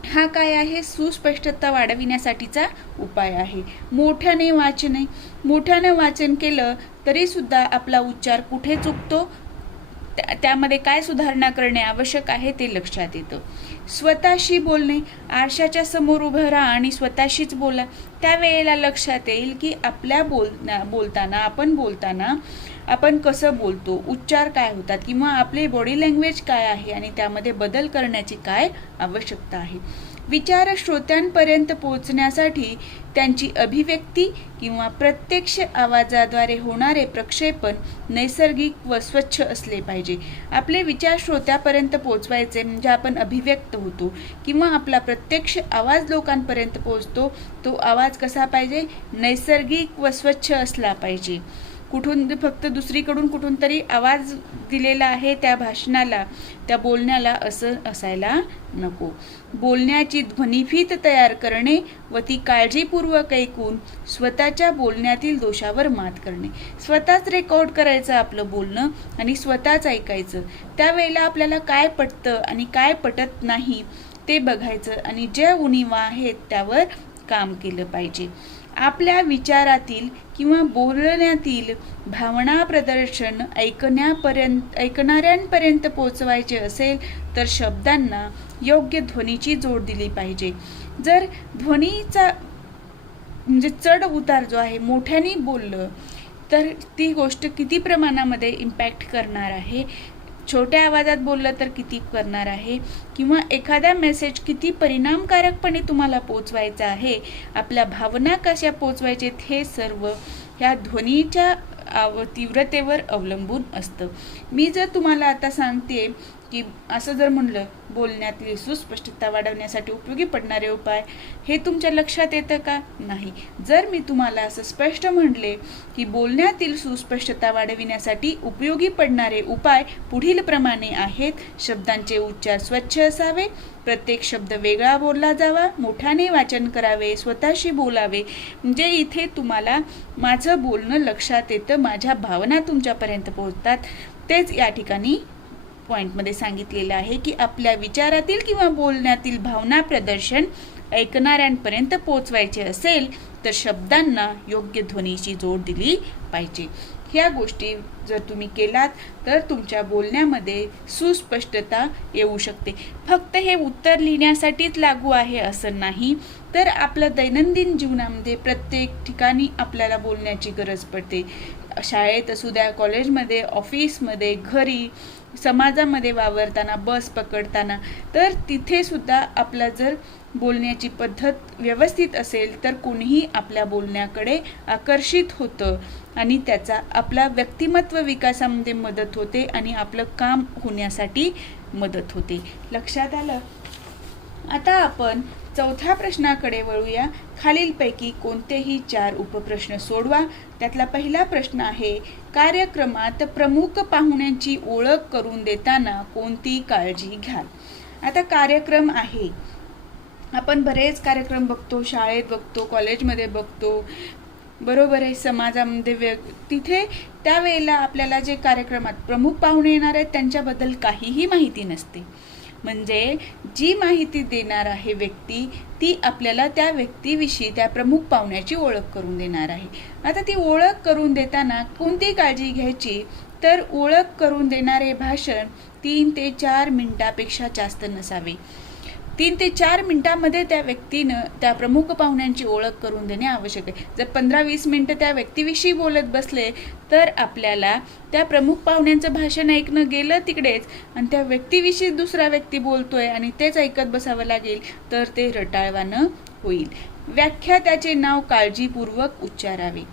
हा काय आहे? सुस्पष्टता वाढविण्यासाठीचा उपाय आहे. मोठ्याने वाचणे. मोठ्याने वाचन केलं तरी सुद्धा आपला उच्चार कुठे चुकतो, त्यामध्ये काय सुधारणा करणे आवश्यक आहे ते लक्षात येतं. स्वतःशी बोलणे. आरशाच्या समोर उभं राहा आणि स्वतःशीच बोला. त्यावेळेला लक्षात येईल की आपल्या बोलताना आपण कसं बोलतो, उच्चार काय होतात किंवा आपले बॉडी लँग्वेज काय आहे आणि त्यामध्ये बदल करण्याची काय आवश्यकता आहे. विचार श्रोत्यांपर्यंत पोहोचण्यासाठी त्यांची अभिव्यक्ती किंवा प्रत्यक्ष आवाजाद्वारे होणारे प्रक्षेपण नैसर्गिक व स्वच्छ असले पाहिजे. आपले विचार श्रोत्यापर्यंत पोहोचवायचे म्हणजे आपण अभिव्यक्त होतो किंवा आपला प्रत्यक्ष आवाज लोकांपर्यंत पोहोचतो. तो आवाज कसा पाहिजे? नैसर्गिक व स्वच्छ असला पाहिजे. फक्त दुसरीकडून कुठून तरी आवाज दिलेला आहे त्या भाषणाला, त्या बोलण्याला असं असायला नको. बोलण्याची ध्वनिफीत तयार करणे व ती काळजीपूर्वक ऐकून स्वतःच्या बोलण्यातील दोषावर मात करणे. स्वतःच रेकॉर्ड करायचं आपलं बोलणं आणि स्वतःच ऐकायचं. त्यावेळेला आपल्याला काय पटतं आणि काय पटत नाही ते बघायचं आणि ज्या उणिवा आहेत त्यावर काम केलं पाहिजे. आपल्या विचारातील किंवा बोलण्यातील भावना प्रदर्शन ऐकणाऱ्यांपर्यंत पोहोचवायचे असेल तर शब्दांना योग्य ध्वनीची जोड दिली पाहिजे. जर ध्वनीचा म्हणजे चढ उतार जो आहे मोठ्याने बोललं तर ती गोष्ट किती प्रमाणामध्ये इम्पॅक्ट करणार आहे, छोट्या आवाजात बोललं तर किती करणार आहे, किंवा एखादा मेसेज किती परिणामकारकपणे तुम्हाला पोचवायचा आहे, आपल्या भावना कशा पोचवायचेत, हे सर्व ह्या ध्वनीच्या तीव्रतेवर अवलंबून असतं. मी जर तुम्हाला आता सांगते की असं जर म्हणलं बोलण्यातली सुस्पष्टता वाढवण्यासाठी उपयोगी पडणारे उपाय, हे तुमच्या लक्षात येतं का? नाही. जर मी तुम्हाला असं स्पष्ट म्हणले की बोलण्यातील सुस्पष्टता वाढविण्यासाठी उपयोगी पडणारे उपाय पुढील प्रमाणे आहेत. शब्दांचे उच्चार स्वच्छ असावे, प्रत्येक शब्द वेगळा बोलला जावा, मोठ्याने वाचन करावे, स्वतःशी बोलावे. म्हणजे इथे तुम्हाला माझं बोलणं लक्षात येतं, माझ्या भावना तुमच्यापर्यंत पोहोचतात. तेच या ठिकाणी पॉईंटमध्ये सांगितलेलं आहे की आपल्या विचारातील किंवा बोलण्यातील भावना प्रदर्शन ऐकणाऱ्यांपर्यंत पोहोचवायचे असेल तर शब्दांना योग्य ध्वनीची जोड दिली पाहिजे. ह्या गोष्टी जर तुम्ही केलात तर तुमच्या बोलण्यामध्ये सुस्पष्टता येऊ शकते. फक्त हे उत्तर लिहिण्यासाठीच लागू आहे असं नाही, तर आपलं दैनंदिन जीवनामध्ये प्रत्येक ठिकाणी आपल्याला बोलण्याची गरज पडते. शाळेत असू द्या, कॉलेजमध्ये, ऑफिसमध्ये, घरी, समाजामध्ये वावरताना, बस पकडताना, तर तिथे सुद्धा आपला जर बोलण्याची पद्धत व्यवस्थित असेल तर कोणीही आपल्या बोलण्याकडे आकर्षित होतं आणि त्याचा आपला व्यक्तिमत्व विकासामध्ये मदत होते आणि आपलं काम होण्यासाठी मदत होते. लक्षात आलं? आता आपण चौथ्या प्रश्नाकडे वळूया. खालीलपैकी कोणतेही 4 उपप्रश्न सोडवा. त्यातला पहिला प्रश्न आहे, कार्यक्रमात प्रमुख पाहुण्यांची ओळख करून देताना कोणती काळजी घ्याल? आता कार्यक्रम आहे, आपण बरेच कार्यक्रम बघतो, शाळेत बघतो, कॉलेजमध्ये बघतो, बरोबर आहे, समाजामध्ये तिथे त्यावेळेला आपल्याला जे कार्यक्रमात प्रमुख पाहुणे येणार आहेत त्यांच्याबद्दल काहीही माहिती नसते. म्हणजे जी माहिती देणार आहे व्यक्ती ती आपल्याला त्या व्यक्तीविषयी त्या प्रमुख पाहुण्याची ओळख करून देणार आहे. आता ती ओळख करून देताना कोणती काळजी घ्यायची, तर ओळख करून देणारे भाषण 3 ते 4 मिनिटापेक्षा जास्त नसावे. 3 ते 4 मिनिटामध्ये त्या व्यक्तीनं त्या प्रमुख पाहुण्यांची ओळख करून देणे आवश्यक आहे. जर 15-20 मिनिटं त्या व्यक्तीविषयी बोलत बसले तर आपल्याला त्या प्रमुख पाहुण्यांचं भाषण ऐकणं गेलं तिकडेच आणि त्या व्यक्तीविषयी दुसरा व्यक्ती बोलतोय आणि तेच ऐकत बसावं लागेल तर ते रटाळवाणं होईल. व्याख्यात्याचे नाव काळजीपूर्वक उच्चारावे.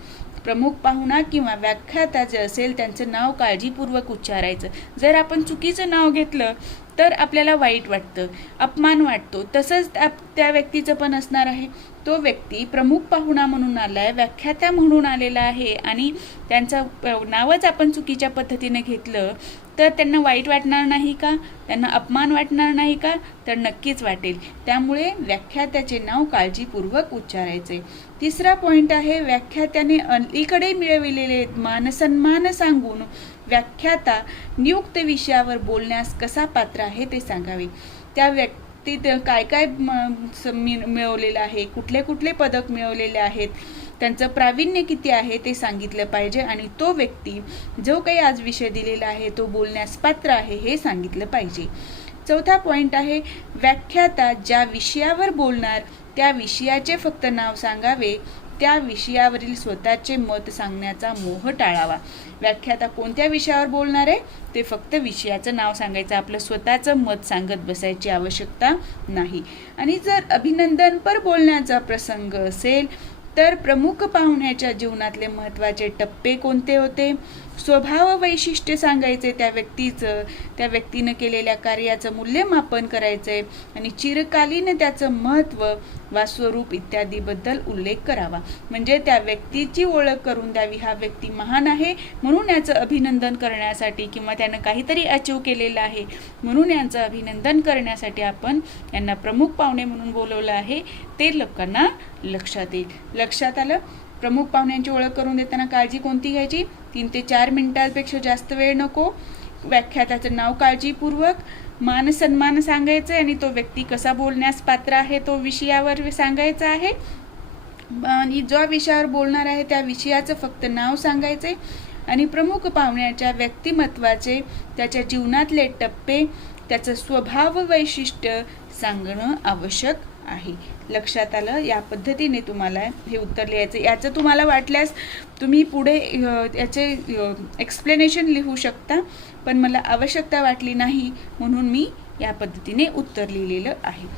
प्रमुख पाहुणा किंवा व्याख्याता जे असेल त्यांचं नाव काळजीपूर्वक उच्चारायचं. जर आपण चुकीचं नाव घेतलं तर आपल्याला वाईट वाटतं, अपमान वाटतो. तसंच त्या व्यक्तीचं पण असणार आहे. तो व्यक्ती प्रमुख पाहुणा म्हणून आला आहे, व्याख्याता म्हणून आलेला आहे आणि त्यांचं नावच आपण चुकीच्या पद्धतीने घेतलं तर त्यांना वाईट वाटणार नाही का, त्यांना अपमान वाटणार नाही का, तर नक्कीच वाटेल. त्यामुळे व्याख्यात्याचे नाव काळजीपूर्वक उच्चारायचे. तिसरा पॉईंट आहे, व्याख्यात्याने अलीकडे मिळविलेले मानसन्मान सांगून व्याख्याता नियुक्त विषयावर बोलण्यास कसा पात्र आहे ते सांगावे. त्या व्यक्तीत काय काय मिळवलेलं आहे, कुठले कुठले पदक मिळवलेले आहेत, त्यांचं प्रावीण्य किती आहे ते सांगितलं पाहिजे आणि तो व्यक्ती जो काही आज विषय दिलेला आहे तो बोलण्यास पात्र आहे हे सांगितलं पाहिजे. चौथा पॉईंट आहे, व्याख्याता ज्या विषयावर बोलणार त्या विषयाचे फक्त नाव सांगावे. त्या विषयावरील स्वतःचे मत सांगण्याचा मोह टाळावा. व्याख्याता कोणत्या विषयावर बोलणार आहे ते फक्त विषयाचं नाव सांगायचं, आपलं स्वतःचं मत सांगत बसायची आवश्यकता नाही. आणि जर अभिनंदनपर बोलण्याचा प्रसंग असेल तर प्रमुख पाहुण्याच्या जीवनातले महत्त्वाचे टप्पे कोणते होते, स्वभाव वैशिष्ट्य सांगायचे त्या व्यक्तीचं, त्या व्यक्तीनं केलेल्या कार्याचं मूल्यमापन करायचंय आणि चिरकालीन त्याचं महत्त्व वा स्वरूप इत्यादीबद्दल उल्लेख करावा. म्हणजे त्या व्यक्तीची ओळख करून द्यावी. हा व्यक्ती महान आहे म्हणून याचं अभिनंदन करण्यासाठी किंवा त्यानं काहीतरी अचीव केलेलं आहे म्हणून यांचं अभिनंदन करण्यासाठी आपण यांना प्रमुख पाहुणे म्हणून बोलवलं आहे ते लोकांना लक्षात येईल. लक्षात आलं? प्रमुख पाहुण्यांची ओळख करून देताना काळजी कोणती घ्यायची, 3 ते 4 मिनिटांपेक्षा जास्त वेळ नको. व्याख्यात्याचं नाव काळजीपूर्वक, मान सन्मान सांगायचं आणि तो व्यक्ती कसा बोलण्यास पात्र आहे तो विषयावर सांगायचा आहे आणि जो विषयावर बोलणार आहे त्या विषयाचं फक्त नाव सांगायचे आणि प्रमुख पाहुण्याच्या व्यक्तिमत्वाचे, त्याच्या जीवनातले टप्पे, त्याचं स्वभाव वैशिष्ट्य सांगणं आवश्यक आहे. लक्षात आलं? या पद्धतीने तुम्हाला हे उत्तर लिहायचं. याचं तुम्हाला वाटल्यास तुम्ही पुढे याचे एक्सप्लेनेशन लिहू शकता, पण मला आवश्यकता वाटली नाही म्हणून मी या पद्धतीने उत्तर लिहिलेलं आहे.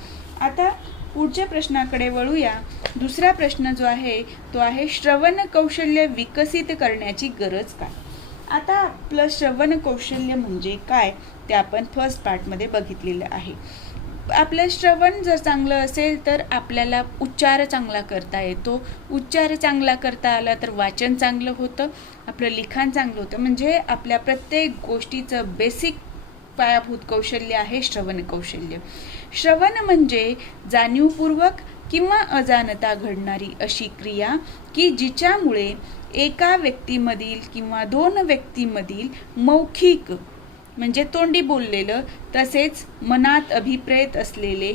आता पुढच्या प्रश्नाकडे वळूया. दुसरा प्रश्न जो आहे तो आहे, श्रवण कौशल्य विकसित करण्याची गरज काय. आता आपलं श्रवण कौशल्य म्हणजे काय ते आपण फर्स्ट पार्टमध्ये बघितलेलं आहे. आपलं श्रवण जर चांगलं असेल तर आपल्याला उच्चार चांगला करता येतो. उच्चार चांगला करता आला तर वाचन चांगलं होतं, आपलं लिखाण चांगलं होतं. म्हणजे आपल्या प्रत्येक गोष्टीचं बेसिक पायाभूत कौशल्य आहे श्रवण कौशल्य. श्रवण म्हणजे जाणीवपूर्वक किंवा अजाणता घडणारी अशी क्रिया की जिच्यामुळे एका व्यक्तीमधील किंवा 2 व्यक्तीमधील मौखिक म्हणजे तोंडी बोललेलं तसेच मनात अभिप्रेत असलेले,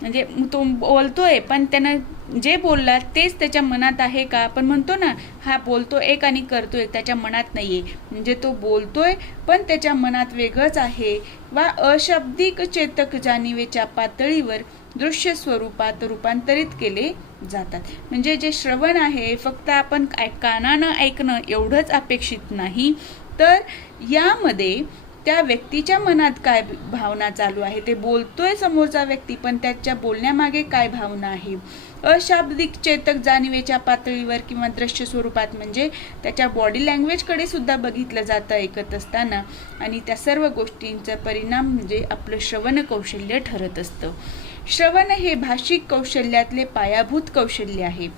म्हणजे तो बोलतोय पण त्यानं जे बोलला तेच त्याच्या मनात आहे का. आपण म्हणतो ना, हा बोलतो एक आणि करतोय त्याच्या मनात नाही आहे, म्हणजे तो बोलतोय पण त्याच्या मनात वेगळंच आहे. वा अशाब्दिक चेतक जाणीवेच्या पातळीवर दृश्य स्वरूपात रूपांतरित केले जातात. म्हणजे जे श्रवण आहे फक्त आपण कानानं ऐकणं एवढंच अपेक्षित नाही, तर यामध्ये त्या व्यक्तीच्या मनात काय भावना चालू आहे, ते बोलतोय समोरचा व्यक्ती पण त्याच्या बोलण्यामागे काय भावना आहे. अशाब्दिक चेतक जाणीवेच्या पातळीवर किंवा दृश्य स्वरूपात म्हणजे त्याच्या बॉडी लँग्वेजकडे सुद्धा बघितलं जातं ऐकत असताना आणि त्या सर्व गोष्टींचा परिणाम म्हणजे आपलं श्रवण कौशल्य ठरत असतं. श्रवण हे भाषिक कौशल्यातले पायाभूत कौशल्य आहे.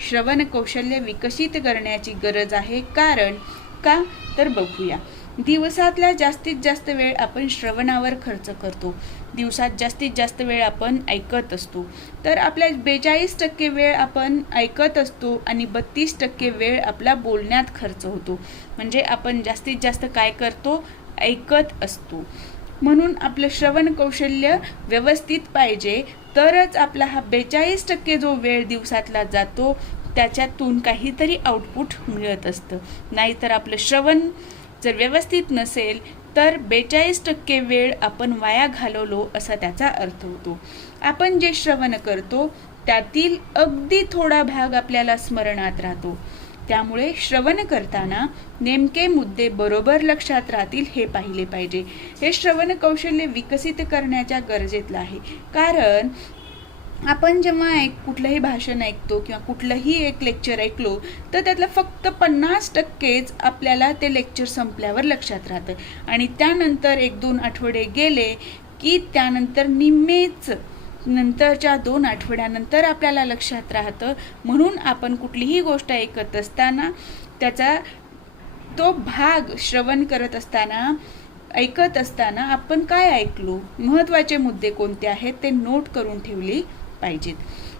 श्रवण कौशल्य विकसित करण्याची गरज आहे. कारण का तर बघूया. दिवसातला जास्तीत जास्त वेळ आपण श्रवणावर खर्च करतो. दिवसात जास्तीत जास्त वेळ आपण ऐकत असतो. तर आपल्या 42% वेळ आपण ऐकत असतो आणि 32% वेळ आपला बोलण्यात खर्च होतो. म्हणजे आपण जास्तीत जास्त काय करतो, ऐकत असतो. म्हणून आपलं श्रवण कौशल्य व्यवस्थित पाहिजे, तरच आपला हा 42% जो वेळ दिवसातला जातो त्याच्यातून काहीतरी आउटपुट मिळत असतं. नाहीतर आपलं श्रवण जर व्यवस्थित नसेल तर 42% वेळ आपण वाया घालवलो असा त्याचा अर्थ होतो. आपण जे श्रवण करतो त्यातील अगदी थोडा भाग आपल्याला स्मरणात राहतो. त्यामुळे श्रवण करताना नेमके मुद्दे बरोबर लक्षात राहतील हे पाहिले पाहिजे. हे श्रवण कौशल्य विकसित करण्याच्या गरजेचं आहे. कारण आपण जेव्हा कुठलंही भाषण ऐकतो किंवा कुठलंही एक लेक्चर ऐकलो तर त्यातलं फक्त 50%च आपल्याला ते लेक्चर संपल्यावर लक्षात राहतं आणि त्यानंतर 1-2 आठवडे गेले की त्यानंतर निम्मेच नंतरच्या 2 आठवड्यानंतर आपल्याला लक्षात राहतं. म्हणून आपण कुठलीही गोष्ट ऐकत असताना त्याचा तो भाग श्रवण करत असताना ऐकत असताना आपण काय ऐकलो, महत्त्वाचे मुद्दे कोणते आहेत ते नोट करून ठेवली पाहिजेत.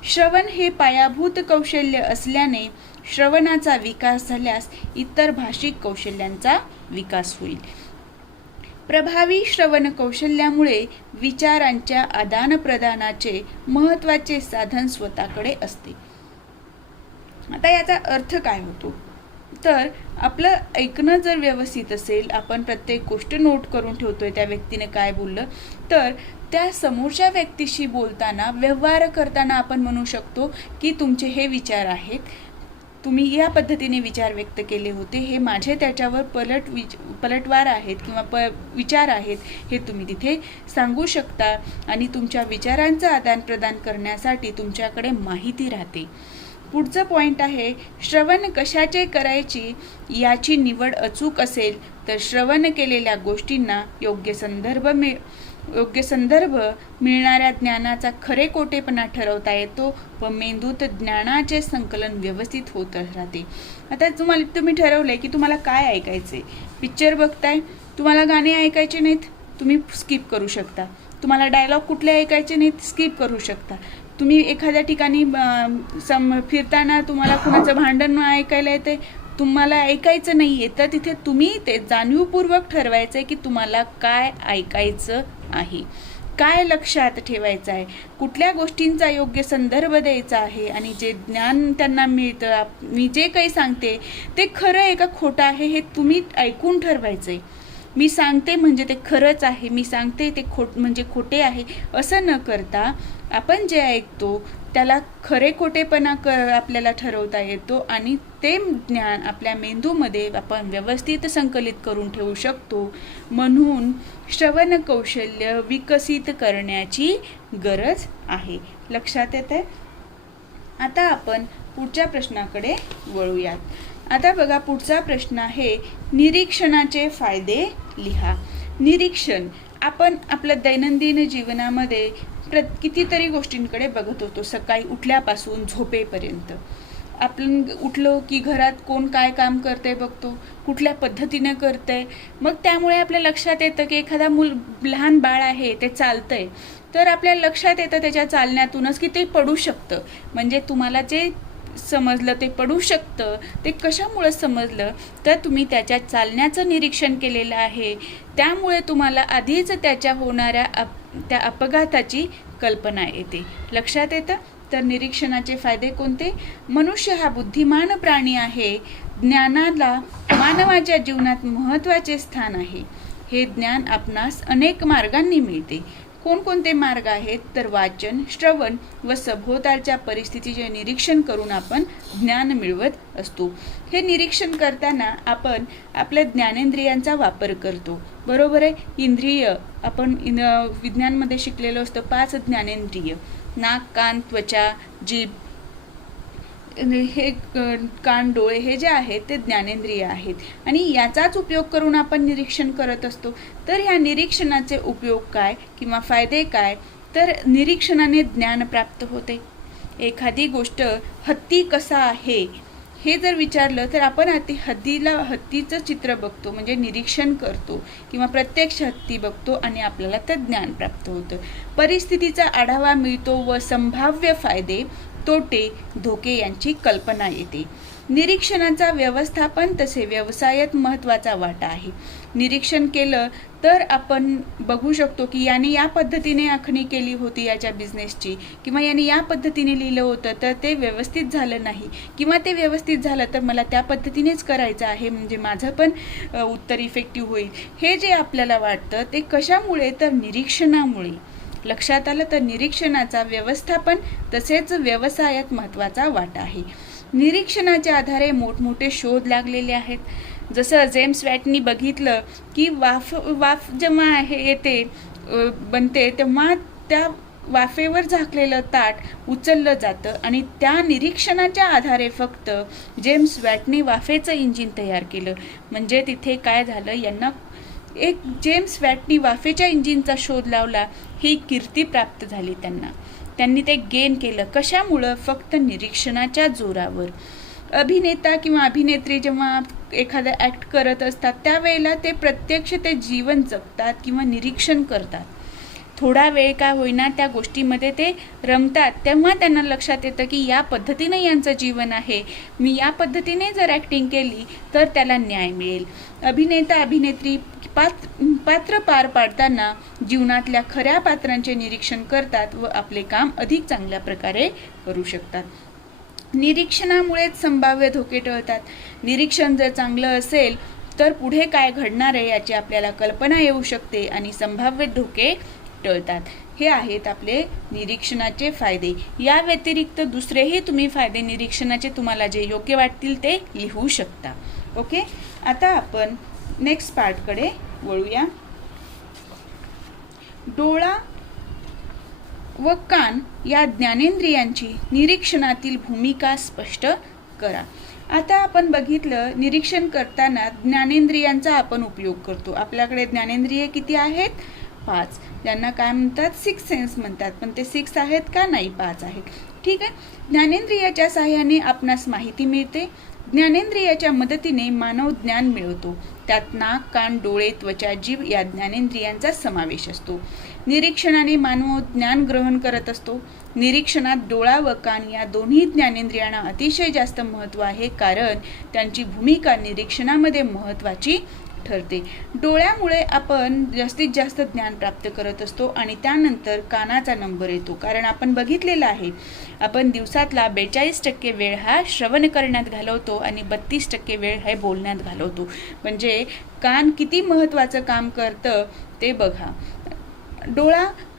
श्रवण हे पायाभूत कौशल्य असल्याने श्रवणाचा विकास झाल्यास इतर भाषिक कौशल्यांचा विकास होईल. प्रभावी श्रवण कौशल्यामुळे विचारांच्या आदानप्रदानाचे महत्त्वाचे साधन स्वतःकडे असते. आता याचा अर्थ काय होतो, तर आपलं ऐकणं जर व्यवस्थित असेल, आपण प्रत्येक गोष्ट नोट करून ठेवतोय त्या व्यक्तीने काय बोललं, तर त्या समोरच्या व्यक्तीशी बोलताना व्यवहार करताना आपण म्हणू शकतो की तुमचे हे विचार आहेत, तुम्ही या पद्धतीने विचार व्यक्त केले होते, हे माझे त्याच्यावर पलटवार आहेत किंवा विचार आहेत, हे तुम्ही तिथे सांगू शकता आणि तुमच्या विचारांचं आदानप्रदान करण्यासाठी तुमच्याकडे माहिती राहते. पुढचं पॉईंट आहे, श्रवण कशाचे करायची याची निवड अचूक असेल तर श्रवण केलेल्या गोष्टींना योग्य संदर्भ मिळणाऱ्या ज्ञानाचा खरेखोटेपणा ठरवता येतो व मेंदूत ज्ञानाचे संकलन व्यवस्थित होत राहते. आता तुम्ही ठरवलंय की तुम्हाला काय ऐकायचंय, पिक्चर बघताय, तुम्हाला गाणे ऐकायचे नाहीत, तुम्ही स्किप करू शकता. तुम्हाला डायलॉग कुठले ऐकायचे नाहीत, स्किप करू शकता. तुम्ही एखाद्या ठिकाणी फिरताना तुम्हाला कुणाचं भांडण ऐकायला येते, तुम्हाला ऐकायचं नाही आहे, तर तिथे तुम्ही ते जाणीवपूर्वक ठरवायचं आहे की तुम्हाला काय ऐकायचं आहे, काय लक्षात ठेवायचं आहे, कुठल्या गोष्टींचा योग्य संदर्भ द्यायचा आहे आणि जे ज्ञान त्यांना मिळतं, मी जे काही सांगते ते खरं आहे का खोटं आहे हे तुम्ही ऐकून ठरवायचं आहे. मी सांगते म्हणजे ते खरंच आहे, मी सांगते ते म्हणजे खोटे आहे असं न करता आपण जे ऐकतो त्याला खरेखोटेपणा आपल्याला ठरवता येतो आणि ते ज्ञान आपल्या मेंदूमध्ये आपण व्यवस्थित संकलित करून ठेवू शकतो. म्हणून श्रवण कौशल्य विकसित करण्याची गरज आहे. लक्षात येते? आता आपण पुढच्या प्रश्नाकडे वळूयात. आता बघा, पुढचा प्रश्न आहे, निरीक्षणाचे फायदे लिहा. निरीक्षण, आपण आपल्या दैनंदिन जीवनामध्ये कितीतरी गोष्टींकडे बघत होतो. सकाळी उठल्यापासून झोपेपर्यंत आपण उठलो की घरात कोण काय काम करते बघतो, कुठल्या पद्धतीने करतंय. मग त्यामुळे आपल्या लक्षात येतं की एखादा लहान बाळ आहे ते चालतंय, तर आपल्या लक्षात येतं त्याच्या चालण्यातूनच की ते पडू शकतं. म्हणजे तुम्हाला जे समजलं ते पडू शकतं, ते कशामुळे समजलं तर तुम्ही त्याच्या चालण्याचं निरीक्षण केलेलं आहे. त्यामुळे तुम्हाला आधीच त्याच्या होणाऱ्या त्या अपघाताची कल्पना येते. लक्षात येतं? तर निरीक्षणाचे फायदे कोणते? मनुष्य हा बुद्धिमान प्राणी आहे. ज्ञानाला मानवाच्या जीवनात महत्त्वाचे स्थान आहे. हे ज्ञान आपणास अनेक मार्गांनी मिळते. कोणकोणते मार्ग आहेत तर वाचन, श्रवण व सभोवतालच्या परिस्थितीचे निरीक्षण करून आपण ज्ञान मिळवत असतो. हे निरीक्षण करताना आपण आपल्या ज्ञानेंद्रियांचा वापर करतो. बरोबर आहे? इंद्रिय आपण विज्ञानमध्ये शिकलेलो असतं 5 ज्ञानेंद्रिय, नाक, कान, त्वचा, जीभ, हे कान, डोळे, हे जे आहेत ते ज्ञानेंद्रिय आहेत आणि याचाच उपयोग करून आपण निरीक्षण करत असतो. तर ह्या निरीक्षणाचे उपयोग काय किंवा फायदे काय? तर निरीक्षणाने ज्ञान प्राप्त होते. एखादी गोष्ट हत्ती कसा आहे हे जर विचारलं तर आपण हत्तीचं चित्र बघतो, म्हणजे निरीक्षण करतो किंवा प्रत्यक्ष हत्ती बघतो आणि आपल्याला ते ज्ञान प्राप्त होतं. परिस्थितीचा आढावा मिळतो व संभाव्य फायदे, तोटे, धोके यांची कल्पना येते. निरीक्षणाचा व्यवस्थापन तसे व्यवसायात महत्त्वाचा वाटा आहे. निरीक्षण केलं तर आपण बघू शकतो की याने या पद्धतीने आखणी केली होती याच्या बिझनेसची, किंवा याने या पद्धतीने लिहिलं होतं तर ते व्यवस्थित झालं नाही, किंवा ते व्यवस्थित झालं तर मला त्या पद्धतीनेच करायचं आहे, म्हणजे माझं पण उत्तर इफेक्टिव्ह होईल. हे जे आपल्याला वाटतं ते कशामुळे, तर निरीक्षणामुळे. लक्षात आलं तर निरीक्षणाचा व्यवस्थापन तसेच व्यवसायात महत्त्वाचा वाटा आहे. निरीक्षणाच्या आधारे मोठमोठे शोध लागलेले आहेत. जसं जेम्स वॅटनी बघितलं की वाफ जेव्हा येते बनते तेव्हा त्या वाफेवर झाकलेलं ताट उचललं जातं आणि त्या निरीक्षणाच्या आधारे फक्त जेम्स वॅटनी वाफेचं इंजिन तयार केलं. म्हणजे तिथे काय झालं, यांना एक जेम्स वॅटनी वाफेच्या इंजिनचा शोध लावला ही कीर्ती प्राप्त झाली त्यांनी ते गेन केलं. कशामुळं, फक्त निरीक्षणाच्या जोरावर. अभिनेता किंवा अभिनेत्री जेव्हा एखादा ॲक्ट करत असतात त्यावेळेला ते प्रत्यक्ष ते जीवन जगतात किंवा निरीक्षण करतात. थोडा वेळ का होईना त्या गोष्टीमध्ये ते रमतात, तेव्हा त्यांना लक्षात येतं की या पद्धतीने यांचं जीवन आहे, मी या पद्धतीने जर ॲक्टिंग केली तर त्याला न्याय मिळेल. अभिनेता अभिनेत्री पात्र पार पाडताना जीवनातल्या खऱ्या पात्रांचे निरीक्षण करतात व आपले काम अधिक चांगल्या प्रकारे करू शकतात. निरीक्षणामुळेच संभाव्य धोके टळतात. निरीक्षण जर चांगलं असेल तर पुढे काय घडणार आहे याची आपल्याला कल्पना येऊ शकते आणि संभाव्य धोके टळतात. हे आहेत आपले निरीक्षणाचे फायदे. या व्यतिरिक्त दुसरेही तुम्ही फायदे निरीक्षणाचे तुम्हाला जे योग्य वाटतील ते लिहू शकता. ओके, आता आपण नेक्स्ट पार्टकडे वळूया. डोळा व कान या ज्ञानेंद्रियांची निरीक्षणातील भूमिका स्पष्ट करा. आता आपण बघितलं निरीक्षण करताना ज्ञानेंद्रियांचा आपण उपयोग करतो. आपल्याकडे ज्ञानेंद्रिय किती आहेत? 5. ज्यांना काय म्हणतात? 6 सेन्स म्हणतात. पण ते 6 आहेत का? नाही, 5 आहेत. ठीक आहे. ज्ञानेंद्रियाच्या साहाय्याने आपणास माहिती मिळते. ज्ञानेंद्रियाच्या मदतीने मानव ज्ञान मिळवतो. त्यात नाक, कान, डोळे, त्वचा, जीभ या ज्ञानेंद्रियांचा समावेश असतो. निरीक्षणाने मानव ज्ञान ग्रहण करत असतो. निरीक्षणात डोळा व कान या दोन्ही ज्ञानेंद्रियांना अतिशय जास्त महत्त्व आहे, कारण त्यांची भूमिका निरीक्षणामध्ये महत्त्वाची ठरते. डोळ्यामुळे आपण जास्तीत जास्त ज्ञान प्राप्त करत असतो आणि त्यानंतर कानाचा नंबर येतो, कारण आपण बघितलेलं आहे आपण दिवसातला 42% वेळ हा श्रवण करण्यात घालवतो आणि 32% वेळ हे बोलण्यात घालवतो. म्हणजे कान किती महत्त्वाचं काम करतं ते बघा.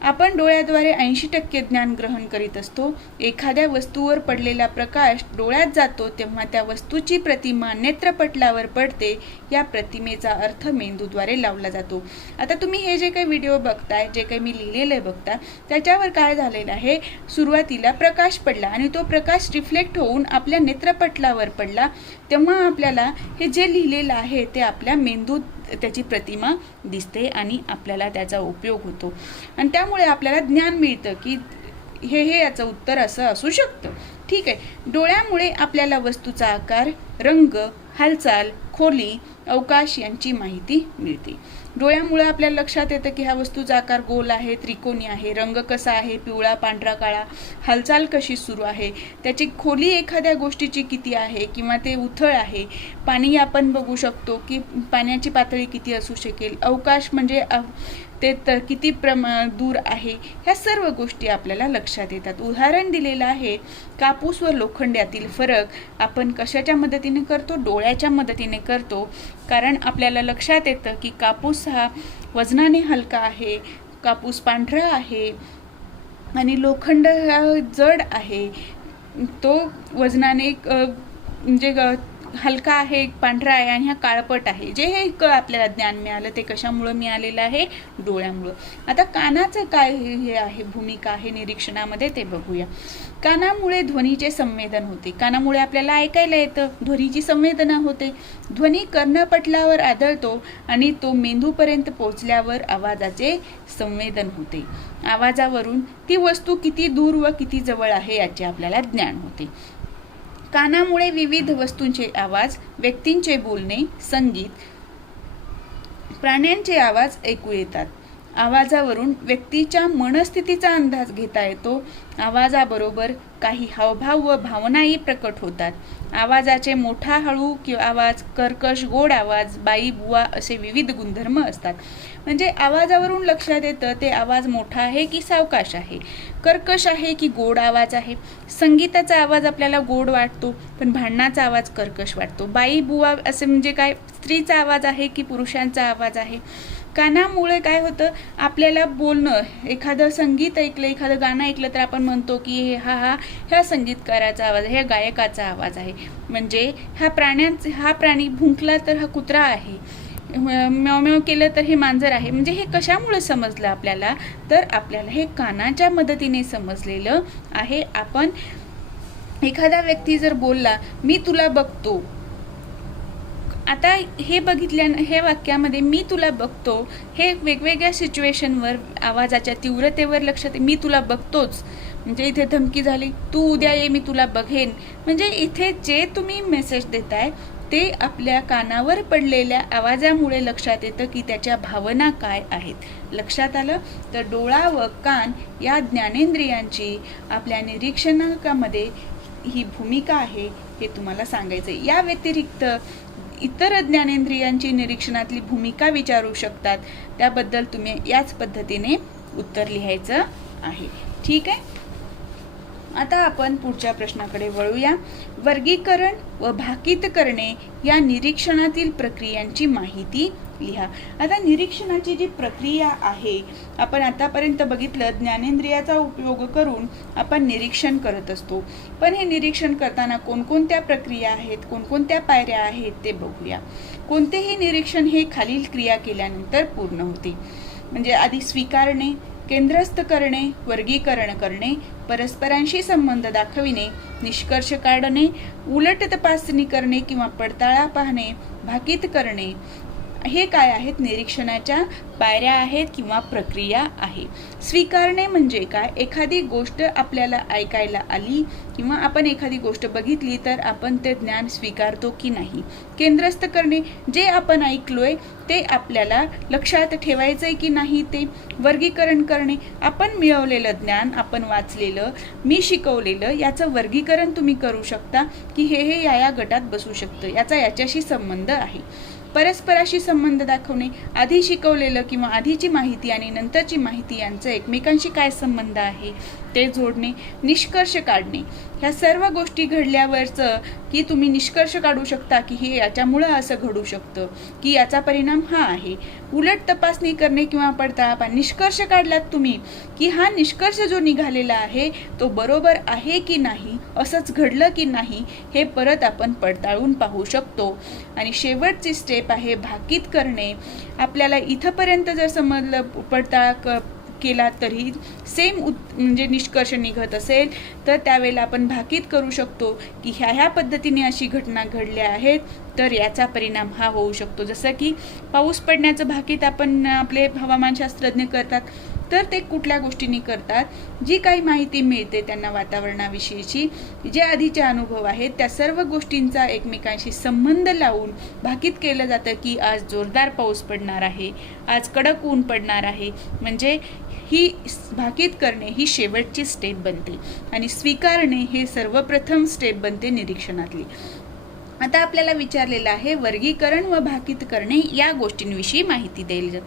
आपण डोळ्याद्वारे 80% ज्ञान ग्रहण करीत असतो. एखाद्या वस्तूवर पडलेला प्रकाश डोळ्यात जातो तेव्हा त्या वस्तूची प्रतिमा नेत्रपटलावर पडते. या प्रतिमेचा अर्थ मेंदूद्वारे लावला जातो. आता तुम्ही हे जे काही व्हिडिओ बघताय, जे काही मी लिहिलेलं आहे बघता, त्याच्यावर काय झालेलं आहे, सुरुवातीला प्रकाश पडला आणि तो प्रकाश रिफ्लेक्ट होऊन आपल्या नेत्रपटलावर पडला. तेव्हा आपल्याला हे जे लिहिलेलं आहे ते आपल्या मेंदूत त्याची प्रतिमा दिसते आणि आपल्याला त्याचा उपयोग होतो आणि त्यामुळे आपल्याला ज्ञान मिळतं की हे याचं उत्तर असं असू शकतं. ठीक आहे. डोळ्यामुळे आपल्याला वस्तूचा आकार, रंग, हालचाल, खोली, अवकाश यांची माहिती मिळते. डोळ्यामुळे आपल्याला लक्षात येतं की ह्या वस्तूचा आकार गोल आहे, त्रिकोणी आहे, रंग कसा आहे, पिवळा, पांढरा, काळा, हालचाल कशी सुरू आहे, त्याची खोली एखाद्या गोष्टीची किती आहे किंवा ते उथळ आहे. पाणी आपण बघू शकतो की पाण्याची पातळी किती असू शकेल. अवकाश म्हणजे ते किती दूर आहे. ह्या सर्व गोष्टी आपल्याला लक्षात येतात. उदाहरण दिलेलं आहे, कापूस व लोखंड यातील फरक आपण कशाच्या मदतीने करतो? डोळ्याच्या मदतीने करतो. कारण आपल्याला लक्षात येतं की कापूस हा वजनाने हलका आहे, कापूस पांढरा आहे आणि लोखंड हा जड आहे, तो वजनाने म्हणजे हलका आहे, पांढरा आहे आणि हा काळपट आहे. जे हे आपल्याला ज्ञान मिळालं ते कशामुळं मिळालेलं आहे? डोळ्यामुळं. आता कानाचं काय हे आहे, भूमिका आहे निरीक्षणामध्ये ते बघूया. कानामुळे ध्वनीचे संवेदन होते. कानामुळे आपल्याला ऐकायला येतं, ध्वनीची संवेदना होते. ध्वनी कर्णपटलावर आदळतो आणि तो मेंदूपर्यंत पोहोचल्यावर आवाजाचे संवेदन होते. आवाजावरून ती वस्तू किती दूर व किती जवळ आहे याचे आपल्याला ज्ञान होते. कानामुळे विविध वस्तूंचे आवाज, व्यक्तींचे बोलणे, संगीत, प्राण्यांचे आवाज ऐकू येतात. आवाजावरून व्यक्तीच्या मनस्थितीचा अंदाज घेता येतो. आवाजाबरोबर काही हावभाव व भावनाही प्रकट होतात. आवाजाचे मोठा, हळू किंवा आवाज, कर्कश, गोड आवाज, बाई, बुवा असे विविध गुणधर्म असतात. म्हणजे आवाजावरून लक्षात येतं ते आवाज मोठा आहे की सावकाश आहे, कर्कश आहे की गोड आवाज आहे. संगीताचा आवाज आपल्याला गोड वाटतो, पण भांडणाचा आवाज कर्कश वाटतो. बाई, बुवा असे म्हणजे काय, स्त्रीचा आवाज आहे की पुरुषांचा आवाज आहे. कानामुळे काय होतं, आपल्याला बोलणं, एखादं संगीत ऐकलं, एखादं गाणं ऐकलं तर आपण म्हणतो की ह्या संगीतकाराचा आवाज आहे, ह्या गायकाचा आवाज आहे. म्हणजे हा प्राणी भुंकला तर हा कुत्रा आहे, म्याव म्याव केलं तर हे मांजर आहे. म्हणजे हे कशामुळे समजलं आपल्याला, तर आपल्याला हे कानाच्या मदतीने समजलेलं आहे. आपण एखादा व्यक्ती जर बोलला, मी तुला बघतो, आता हे बघितल्यानं हे वाक्यामध्ये मी तुला बघतो हे वेगवेगळ्या सिच्युएशनवर, आवाजाच्या तीव्रतेवर लक्षात मी तुला बघतोच. म्हणजे इथे धमकी झाली, तू उद्या ये मी तुला बघेन. म्हणजे इथे जे तुम्ही मेसेज देताय ते आपल्या कानावर पडलेल्या आवाजामुळे लक्षात येतं की त्याच्या भावना काय आहेत. लक्षात आलं? तर डोळा व कान या ज्ञानेंद्रियांची आपल्या निरीक्षणामध्ये ही भूमिका आहे, हे तुम्हाला सांगायचं आहे. या व्यतिरिक्त इतर ज्ञानेंद्रियांची निरीक्षणातली भूमिका विचारू शकतात, त्याबद्दल तुम्ही याच पद्धतीने उत्तर लिहायचं आहे. ठीक आहे. आता आपण पुढच्या प्रश्नाकडे वळूया. वर्गीकरण व भाकीत करणे या निरीक्षणातील प्रक्रियांची माहिती लिहा. आता निरीक्षणाची जी प्रक्रिया आहे, आपण आतापर्यंत बघितलं ज्ञानेंद्रियाचा उपयोग करून आपण निरीक्षण करत असतो. पण हे निरीक्षण करताना कोणकोणत्या प्रक्रिया आहेत, कोणकोणत्या पायऱ्या आहेत ते बघूया. कोणतेही निरीक्षण हे खालील क्रिया केल्यानंतर पूर्ण होते. म्हणजे आधी स्वीकारणे, केंद्रस्थ करणे, वर्गीकरण करणे, परस्परांशी संबंध दाखविणे, निष्कर्ष काढणे, उलट तपासणी करणे किंवा पडताळा पाहणे, भाकीत करणे. हे काय आहेत? निरीक्षणाच्या पायऱ्या आहेत किंवा प्रक्रिया आहे. स्वीकारणे म्हणजे काय? एखादी गोष्ट आपल्याला ऐकायला आली किंवा आपण एखादी गोष्ट बघितली तर आपण ते ज्ञान स्वीकारतो की नाही. केंद्रस्थ करणे, जे आपण ऐकलोय ते आपल्याला लक्षात ठेवायचंय की नाही ते. वर्गीकरण करणे, आपण मिळवलेलं ज्ञान, आपण वाचलेलं, मी शिकवलेलं, याचं वर्गीकरण तुम्ही करू शकता की हे या गटात बसू शकतं, याचा याच्याशी संबंध आहे. परस्पराशी संबंध दाखवणे, आधी शिकवलेलं किंवा आधीची माहिती आणि नंतरची माहिती यांचं एकमेकांशी काय संबंध आहे ते जोडणे. निष्कर्ष काढणे, ह्या सर्व गोष्टी घडल्यावरचं की तुम्ही निष्कर्ष काढू शकता की हे याच्यामुळं असं घडू शकतं, की याचा परिणाम हा आहे. उलट तपासणी करणे किंवा पडताळा, निष्कर्ष काढलात तुम्ही की हा निष्कर्ष जो निघालेला आहे तो बरोबर आहे की नाही, असंच घडलं की नाही, हे परत आपण पडताळून पाहू शकतो. आणि शेवटची स्टेप आहे भाकीत करणे. आपल्याला इथंपर्यंत जर समजलं, पडताळा केला तरी सेम म्हणजे निष्कर्ष निघत असेल तर त्यावेळेला आपण भाकीत करू शकतो की ह्या पद्धतीने अशी घटना घडल्या आहेत तर याचा परिणाम हा होऊ शकतो. जसं की पाऊस पडण्याचं भाकीत आपण आपले हवामानशास्त्रज्ञ करतात, तर ते कुठल्या गोष्टींनी करतात? जी काही माहिती मिळते त्यांना वातावरणाविषयीची, जे आधीचे अनुभव आहेत त्या सर्व गोष्टींचा एकमेकांशी संबंध लावून भाकीत केलं जातं की आज जोरदार पाऊस पडणार आहे, आज कडक ऊन पडणार आहे. म्हणजे ही भाकीत करणे ही शेवटची स्टेप बनते आणि स्वीकारणे हे सर्वप्रथम स्टेप बनते निरीक्षणातली. आता आपल्याला विचारलेलं आहे वर्गीकरण व भाकीत करणे या गोष्टींविषयी माहिती द्यायला.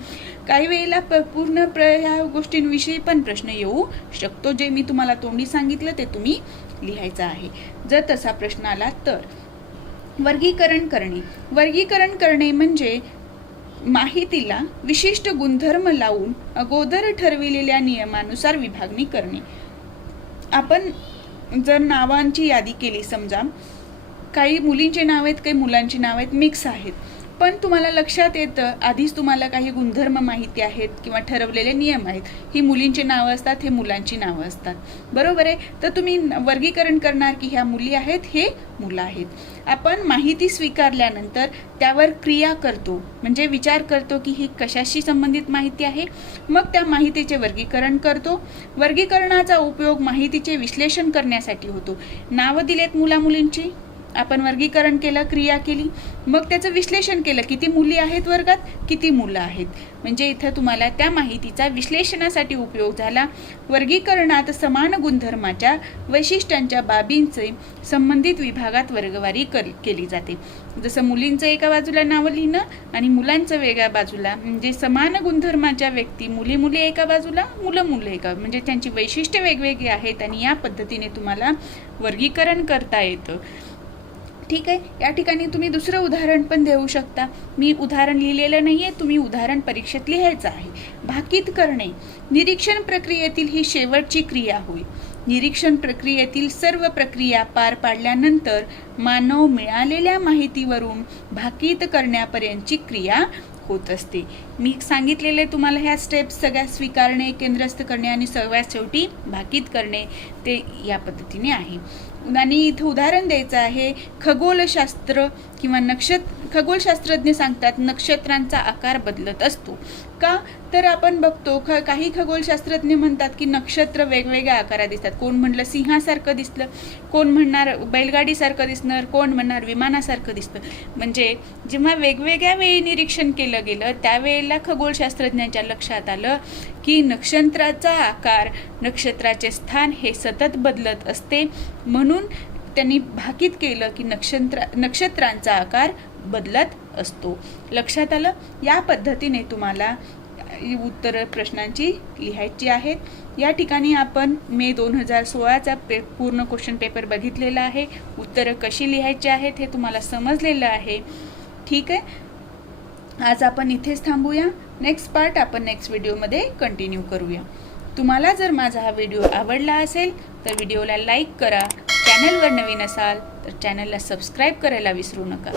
काही वेळेला पूर्ण ह्या गोष्टींविषयी पण प्रश्न येऊ शकतो. जे मी तुम्हाला तोंडी सांगितलं ते तुम्ही लिहायचं आहे. जर तसा प्रश्न आला तर वर्गीकरण करणे. वर्गीकरण करणे म्हणजे माहितीला विशिष्ट गुणधर्म लावून अगोदर ठरविलेल्या नियमानुसार विभागणी करणे. आपण जर नावांची यादी केली, समजा काही मुलींची नाव आहेत, काही मुलांची नाव आहेत, मिक्स आहेत, पण तुम्हाला लक्षात येतं आधीच तुम्हाला काही गुणधर्म माहिती आहेत किंवा ठरवलेले नियम आहेत. ही मुलींची नावं असतात, हे मुलांची नावं असतात, बरोबर आहे. तर तुम्ही वर्गीकरण करणार की ह्या मुली आहेत, हे मुलं आहेत. आपण माहिती स्वीकारल्यानंतर त्यावर क्रिया करतो, म्हणजे विचार करतो की ही कशाशी संबंधित माहिती आहे. मग त्या माहितीचे वर्गीकरण करतो. वर्गीकरणाचा उपयोग माहितीचे विश्लेषण करण्यासाठी होतो. नावं दिलेत मुला मुलींची, आपण वर्गीकरण केलं, क्रिया केली, मग त्याचं विश्लेषण केलं, किती मुली आहेत वर्गात, किती मुलं आहेत. म्हणजे इथं तुम्हाला त्या माहितीचा विश्लेषणासाठी उपयोग झाला. वर्गीकरणात समान गुणधर्माच्या वैशिष्ट्यांच्या बाबींचे संबंधित विभागात वर्गवारी केली जाते. जसं मुलींचं एका बाजूला नावं लिहिणं आणि मुलांचं वेगळ्या बाजूला, म्हणजे समान गुणधर्माच्या व्यक्ती मुली मुली एका बाजूला, मुलं मुलं एका, म्हणजे त्यांची वैशिष्ट्ये वेगवेगळी आहेत आणि या पद्धतीने तुम्हाला वर्गीकरण करता येतं. ठीक आहे. या ठिकाणी तुम्ही दुसरं उदाहरण पण देऊ शकता. मी उदाहरण लिहिलेलं नाहीये, तुम्ही उदाहरण परीक्षेत लिहायचं आहे. भाकीत करणे निरीक्षण प्रक्रियेतील ही शेवटची क्रिया होय. निरीक्षण प्रक्रियेतील सर्व प्रक्रिया पार पाडल्यानंतर मानव मिळालेल्या माहितीवरून भाकीत करण्यापर्यंतची क्रिया होत असते. मी सांगितलेले तुम्हाला ह्या स्टेप्स सगळ्या स्वीकारणे, केंद्रस्थ करणे आणि सर्वात शेवटी भाकीत करणे, ते या पद्धतीने आहे. आणि इथं उदाहरण द्यायचं आहे. खगोलशास्त्र किंवा खगोलशास्त्रज्ञ सांगतात नक्षत्रांचा आकार बदलत असतो. का तर आपण बघतो काही खगोलशास्त्रज्ञ म्हणतात की नक्षत्र वेगवेगळ्या आकारात दिसतात. कोण म्हणलं सिंहासारखं दिसलं, कोण म्हणणार बैलगाडीसारखं दिसणार, कोण म्हणणार विमानासारखं दिसतं. म्हणजे जेव्हा वेगवेगळ्या वेळी निरीक्षण केलं गेलं त्यावेळेला खगोलशास्त्रज्ञांच्या लक्षात आलं की नक्षत्राचा आकार, नक्षत्राचे स्थान हे सतत बदलत असते. म्हणून त्यांनी भाकीत केलं की नक्षत्रांचा आकार बदलत असतो. लक्षात आलं? या पद्धतीने तुम्हाला उत्तर प्रश्नांची लिहायची आहेत. या ठिकाणी आपण मे 2016चा पूर्ण क्वेश्चन पेपर बघितलेला आहे. उत्तरं कशी लिहायची आहेत हे तुम्हाला समजलेलं आहे. ठीक आहे. आज आपण इथेच थांबूया. नेक्स्ट पार्ट आपण नेक्स्ट व्हिडिओमध्ये कंटिन्यू करूया. तुम्हाला जर माझा हा व्हिडिओ आवडला असेल तर व्हिडिओला लाईक करा. चॅनलवर नवीन असाल तर चॅनलला सबस्क्राईब करायला विसरू नका.